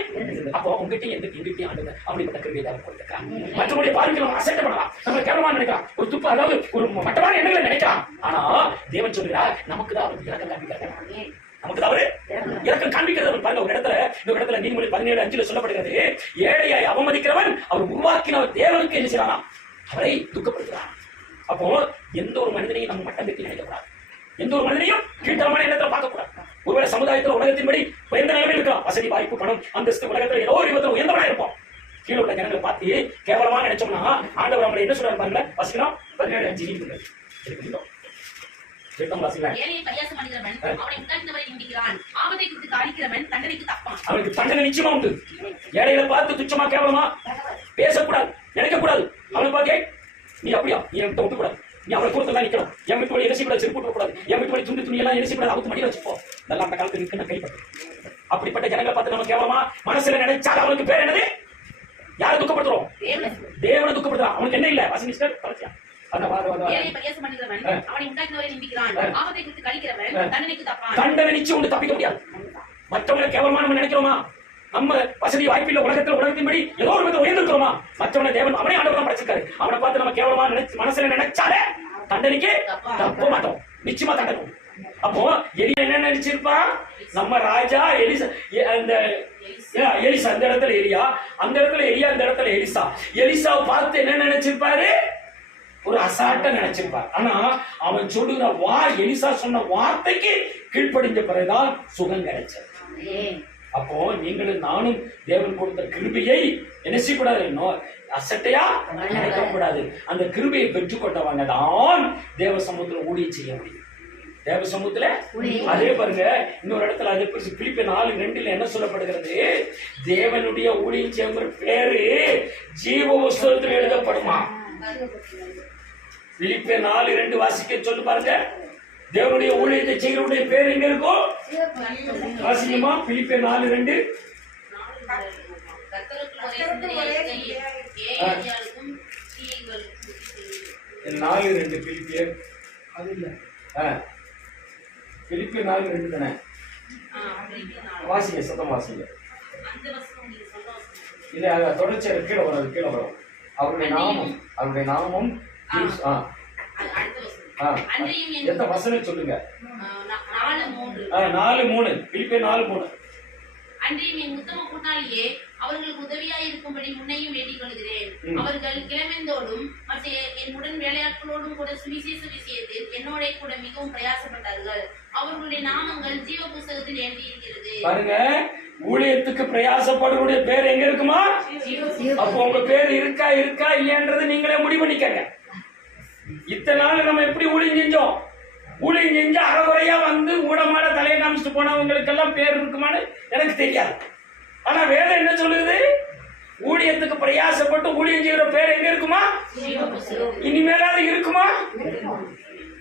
அப்போ உங்ககிட்டயும் எங்கிட்டையும் ஆண்டுங்க அப்படிப்பட்ட கிருபையை தேவன் கொடுத்திருக்கான். மற்றவங்களுடைய பார்வைக்கு நம்ம அசட்டை பண்ணலாம், நம்ம கேவலமா நினைக்கலாம், ஒரு துப்பு அதாவது ஒரு மட்டமான எண்ணங்களை நினைக்கலாம். ஆனா தேவன் சொல்கிறார் நமக்கு தான் அவர் இறக்கம் காண்பிக்கிறார், நமக்கு தான் அவரு இறக்கம் காண்பிக்கிறது. பாருங்க ஒரு இடத்துல, இந்த இடத்துல நீதிமொழி 17:5 சொல்லப்படுகிறது, ஏழையை அவமதிக்கிறவன் அவர் உருவாக்கினவர் தேவனுக்கு என்ன செய்யறானா அவரை துக்கப்படுத்துறான். அப்போ எந்த ஒரு மனிதனையும் நம்ம மட்டம் கட்டி நினைக்கக்கூடாது, எந்த ஒரு மனிதனையும் கீழ்த்தரமான எண்ணத்துல பார்க்கக்கூடாது. ஒருவேளை சமுதாயத்தில் உலகத்தின்படி உயர்ந்த நிலைமையில் இருக்கலாம், வசதி வாய்ப்பு பணம் அந்தஸ்து உலகத்தில் ஏதோ ஒரு விதத்தில் உயர்ந்தவனா இருப்போம். கீழே உள்ள ஜனங்களை பார்த்து கேவலமா நினைச்சோம்னா ஆண்டவர் நம்மளை என்ன சொல்றாரு பாருங்க. வசனம் 17:5 அவனுக்கு தண்டனை நிச்சயமா உண்டு. ஏழைகளை பார்த்து துச்சமா கேவலமா பேசக்கூடாது, நினைக்கக்கூடாது. அவனை பார்த்து நீ அப்படியா, நீ என்கிட்ட விட்டுக்கூடாது, நீ அவளை தூரத்தான் நிக்கணும், என் வீட்டு வழி எரிசிக்கூடாது, செருப்பு விடக்கூடாது, என் வீட்டு வழி துண்டு துணி எல்லாம் எரிசிக்கூடாது, அவுத்து மடியில் வச்சுப்போம். இதெல்லாம் அந்த காலத்தில் இருக்கு, நான் கைப்பற்றேன். அப்படிப்பட்ட ஜனங்களை பார்த்து நம்ம கேவலமா மனசுல நினைச்சால் அவனுக்கு பேர் என்னது? யாரை துக்கப்படுத்துறோம்? தேவனை துக்கப்படுத்துறான். அவனுக்கு என்ன இல்ல வசனிஸ்டர் கலசியா தண்டனை நிச்சயம் உண்டு, தப்பிக்க முடியாது. மற்றவங்களை கேவலமா நம்ம நினைக்கிறோமா? நம்ம வசதி வாய்ப்பில்ல உலகத்தின்படி ஏதோ ஒரு விதத்தில் உயர்ந்திருக்கிறோமா? மற்றவனை தேவன் அவனே ஆண்டவர் தான் படைச்சிருக்காரு. அவனை பார்த்து நம்ம கேவலமா மனசுல நினைச்சாலே தண்டனைக்கு தப்ப மாட்டோம், நிச்சயமா தண்டனை. அப்போ எலியா என்ன நினைச்சிருப்பான்? நம்ம ராஜா எலிசா, அந்த எலிசா அந்த இடத்துல எலியா, அந்த இடத்துல எலியா, அந்த இடத்துல எலிசா. எலிசாவை பார்த்து என்ன நினைச்சிருப்பாரு? ஒரு அசால்ட்டா நினைச்சிருப்பார். ஆனா அவன் சொல்லுகிற எலிசா சொன்ன வார்த்தைக்கு கீழ்ப்படிஞ்ச பிறகுதான் சுகம் கிடைச்சது. அப்போ நீங்களும் நானும் தேவன் கொடுத்த கிருபையை என்ன செய்யக்கூடாது? அசட்டையா நினைக்கக்கூடாது. அந்த கிருபையை பெற்றுக்கொண்டவங்க தான் தேவ சமூகத்துல ஊழியம் செய்ய முடியும். தேவ சமூகத்துல அதே பாருங்க இன்னொரு இடத்துல அதே பிலிப்பியர் 4:2 என்ன சொல்லப்படுகிறது? தேவனுடைய ஊழியம் செய்யுங்கிற பேரு ஜீவ புஸ்தகத்தில் எழுதப்படுமா? பிலிப்பியர் 4:2 வாசிக்க சொல்லு பாருங்க. தேவனுடைய ஊழியத்தை செய்கிறவருடைய பேர் எங்க இருக்கும்? வாசிக்குமா? பிலிப்பியர் 4:2 4:2 பிலிப்பியர் அது இல்ல பிலிப்பியர் 4:2 தானே? வாசிங்க, சத்தம் வாசிங்க. இல்ல தொடர்ச்சியா கீழே வரும். அவருடைய நாமம் எந்த வசனம் சொல்லுங்க? 4:3 பிலிப்பியர் 4:3 அன்றையும் என் உத்தம கூட்டாளியே அவர்களுக்கு உதவியாய் இருக்கும்படி முன்னையும் வேண்டிக் கொள்கிறேன். அவர்கள் கிளமெந்தோடும் மற்ற என் உடன் வேலையாட்களோடும் கூட சுவிசேஷ விஷயத்தில் என்னோட கூட மிகவும் பிரயாசப்பட்டார்கள். அவர்களுடைய நாமங்கள் ஜீவ புஸ்தகத்தில் எழுதி இருக்கிறது. பாருங்க, ஊழியத்துக்கு பிரயாசப்படுறவருடைய பேர் எங்க இருக்குமா? அப்போ உங்க பேர் இருக்கா இல்லையன்றது நீங்களே முடிவு பண்ணிக்கங்க. இத்தனை நாள் நம்ம எப்படி ஊழியம் செஞ்சோம்? ஊழியம் செஞ்சு அறகுறையா வந்து ஊடமாட தலையை காமிச்சிட்டு போனவங்களுக்கு எல்லாம் பேர் இருக்குமான்னு எனக்கு தெரியாது. ஆனா வேதம் என்ன சொல்லுது? ஊழியத்துக்கு பிரயாசப்பட்டு ஊழியம் செய்யற பேர் எங்க இருக்குமா? இனிமேலாவது இருக்குமா?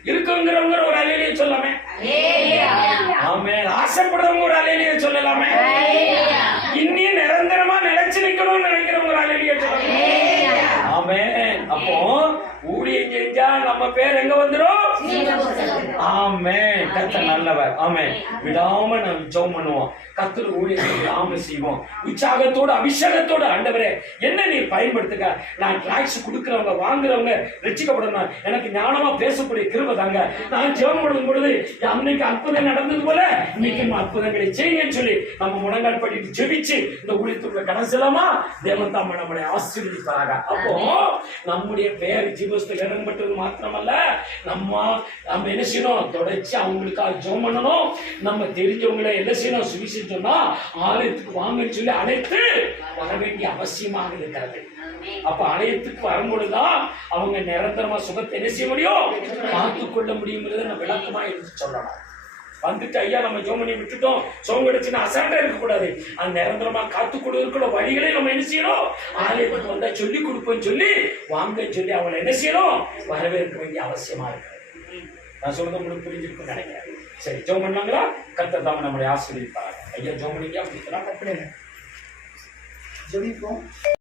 இருக்குங்கிறவங்க ஒரு அலையிலேயே சொல்லாமே. ஆமே. ஆசைப்படுறவங்க ஒரு அலையிலேயே சொல்லலாமே. இன்னும் நிரந்தரமா நிலைச்சு நிக்கணும்னு நினைக்கிறவங்க ஒரு அலையிலேயே சொல்லலாமே. ஆமே. அப்போ ஊழியம் செஞ்சா நம்ம பேர் எங்க வந்துரும்? ஆமே. கர்த்தர் நல்லவர். ஆமே. விடாம நம்ம ஜெபம் பண்ணுவோம். கர்த்தர் ஊழியத்தை விடாம செய்வோம். உற்சாகத்தோடு அபிஷேகத்தோடு ஆண்டவரே என்ன நீர் பயன்படுத்துங்க. நான் டாக்ஸ் கொடுக்கிறவங்க வாங்குறவங்க ரட்சிக்கப்படணும். எனக்கு ஞானமா பேசக்கூடிய கிருபை தாங்க. நான் ஜெபம் பண்ணும் பொழுது அன்னைக்கு அற்புதம் நடந்தது போல இன்னைக்கு அற்புதங்களை செய்யுங்கன்னு சொல்லி நம்ம முழங்கால் படிட்டு ஜெபிச்சு இந்த ஊழியத்துக்குள்ள கடைசிலமா தேவன் தாம் நம்மளை ஆசீர்வதிப்பாங்க. அப்போ நம்முடைய பெயர் ஜீவஸ்துல இடம்பெற்றது மாத்திரமல்ல, நம்ம என்ன செய்யணும்? தொடர்ச்சி அவங்களுக்காக ஜெபம் பண்ணணும். நம்ம தெரிஞ்சவங்களை என்ன செய்யணும்? சுவிசேஷம் சொன்னா ஆலயத்துக்கு வாங்கன்னு சொல்லி அழைத்து வர வேண்டிய அவசியமாக இருக்கிறது. அப்ப ஆலயத்துக்கு வரும்பொழுதுதான் அவங்க நிரந்தரமா சுகத்தை என்ன செய்ய முடியும்? காத்துக்கொள்ள முடியுங்கிறத நம்ம விளக்கமா எடுத்து சொல்லணும். வந்துட்டு ஐயா நம்ம ஜெபம் பண்ணி விட்டுட்டோம், சுகம் கிடைச்சுன்னா அசாண்டா இருக்கக்கூடாது. அந்த நிரந்தரமா காத்துக்கொள்ள வழிகளை நம்ம என்ன செய்யணும்? ஆலயத்துக்கு வந்தா சொல்லி கொடுப்போம்னு சொல்லி வாங்க சொல்லி அவங்களை என்ன செய்யணும்? வரவேற்க வேண்டிய அவசியமா இருக்கு. நான் சொல்றது உங்களுக்கு புரிஞ்சிருக்குன்னு நினைக்கிறேன். சரி, ஜெபம் பண்ணாங்களா? கர்த்தர் தாம் நம்மளை ஆசீர்வதிப்பாங்க. ஐயா ஜெபம் பண்ணிங்க. அப்படி ஜெபிப்போம்.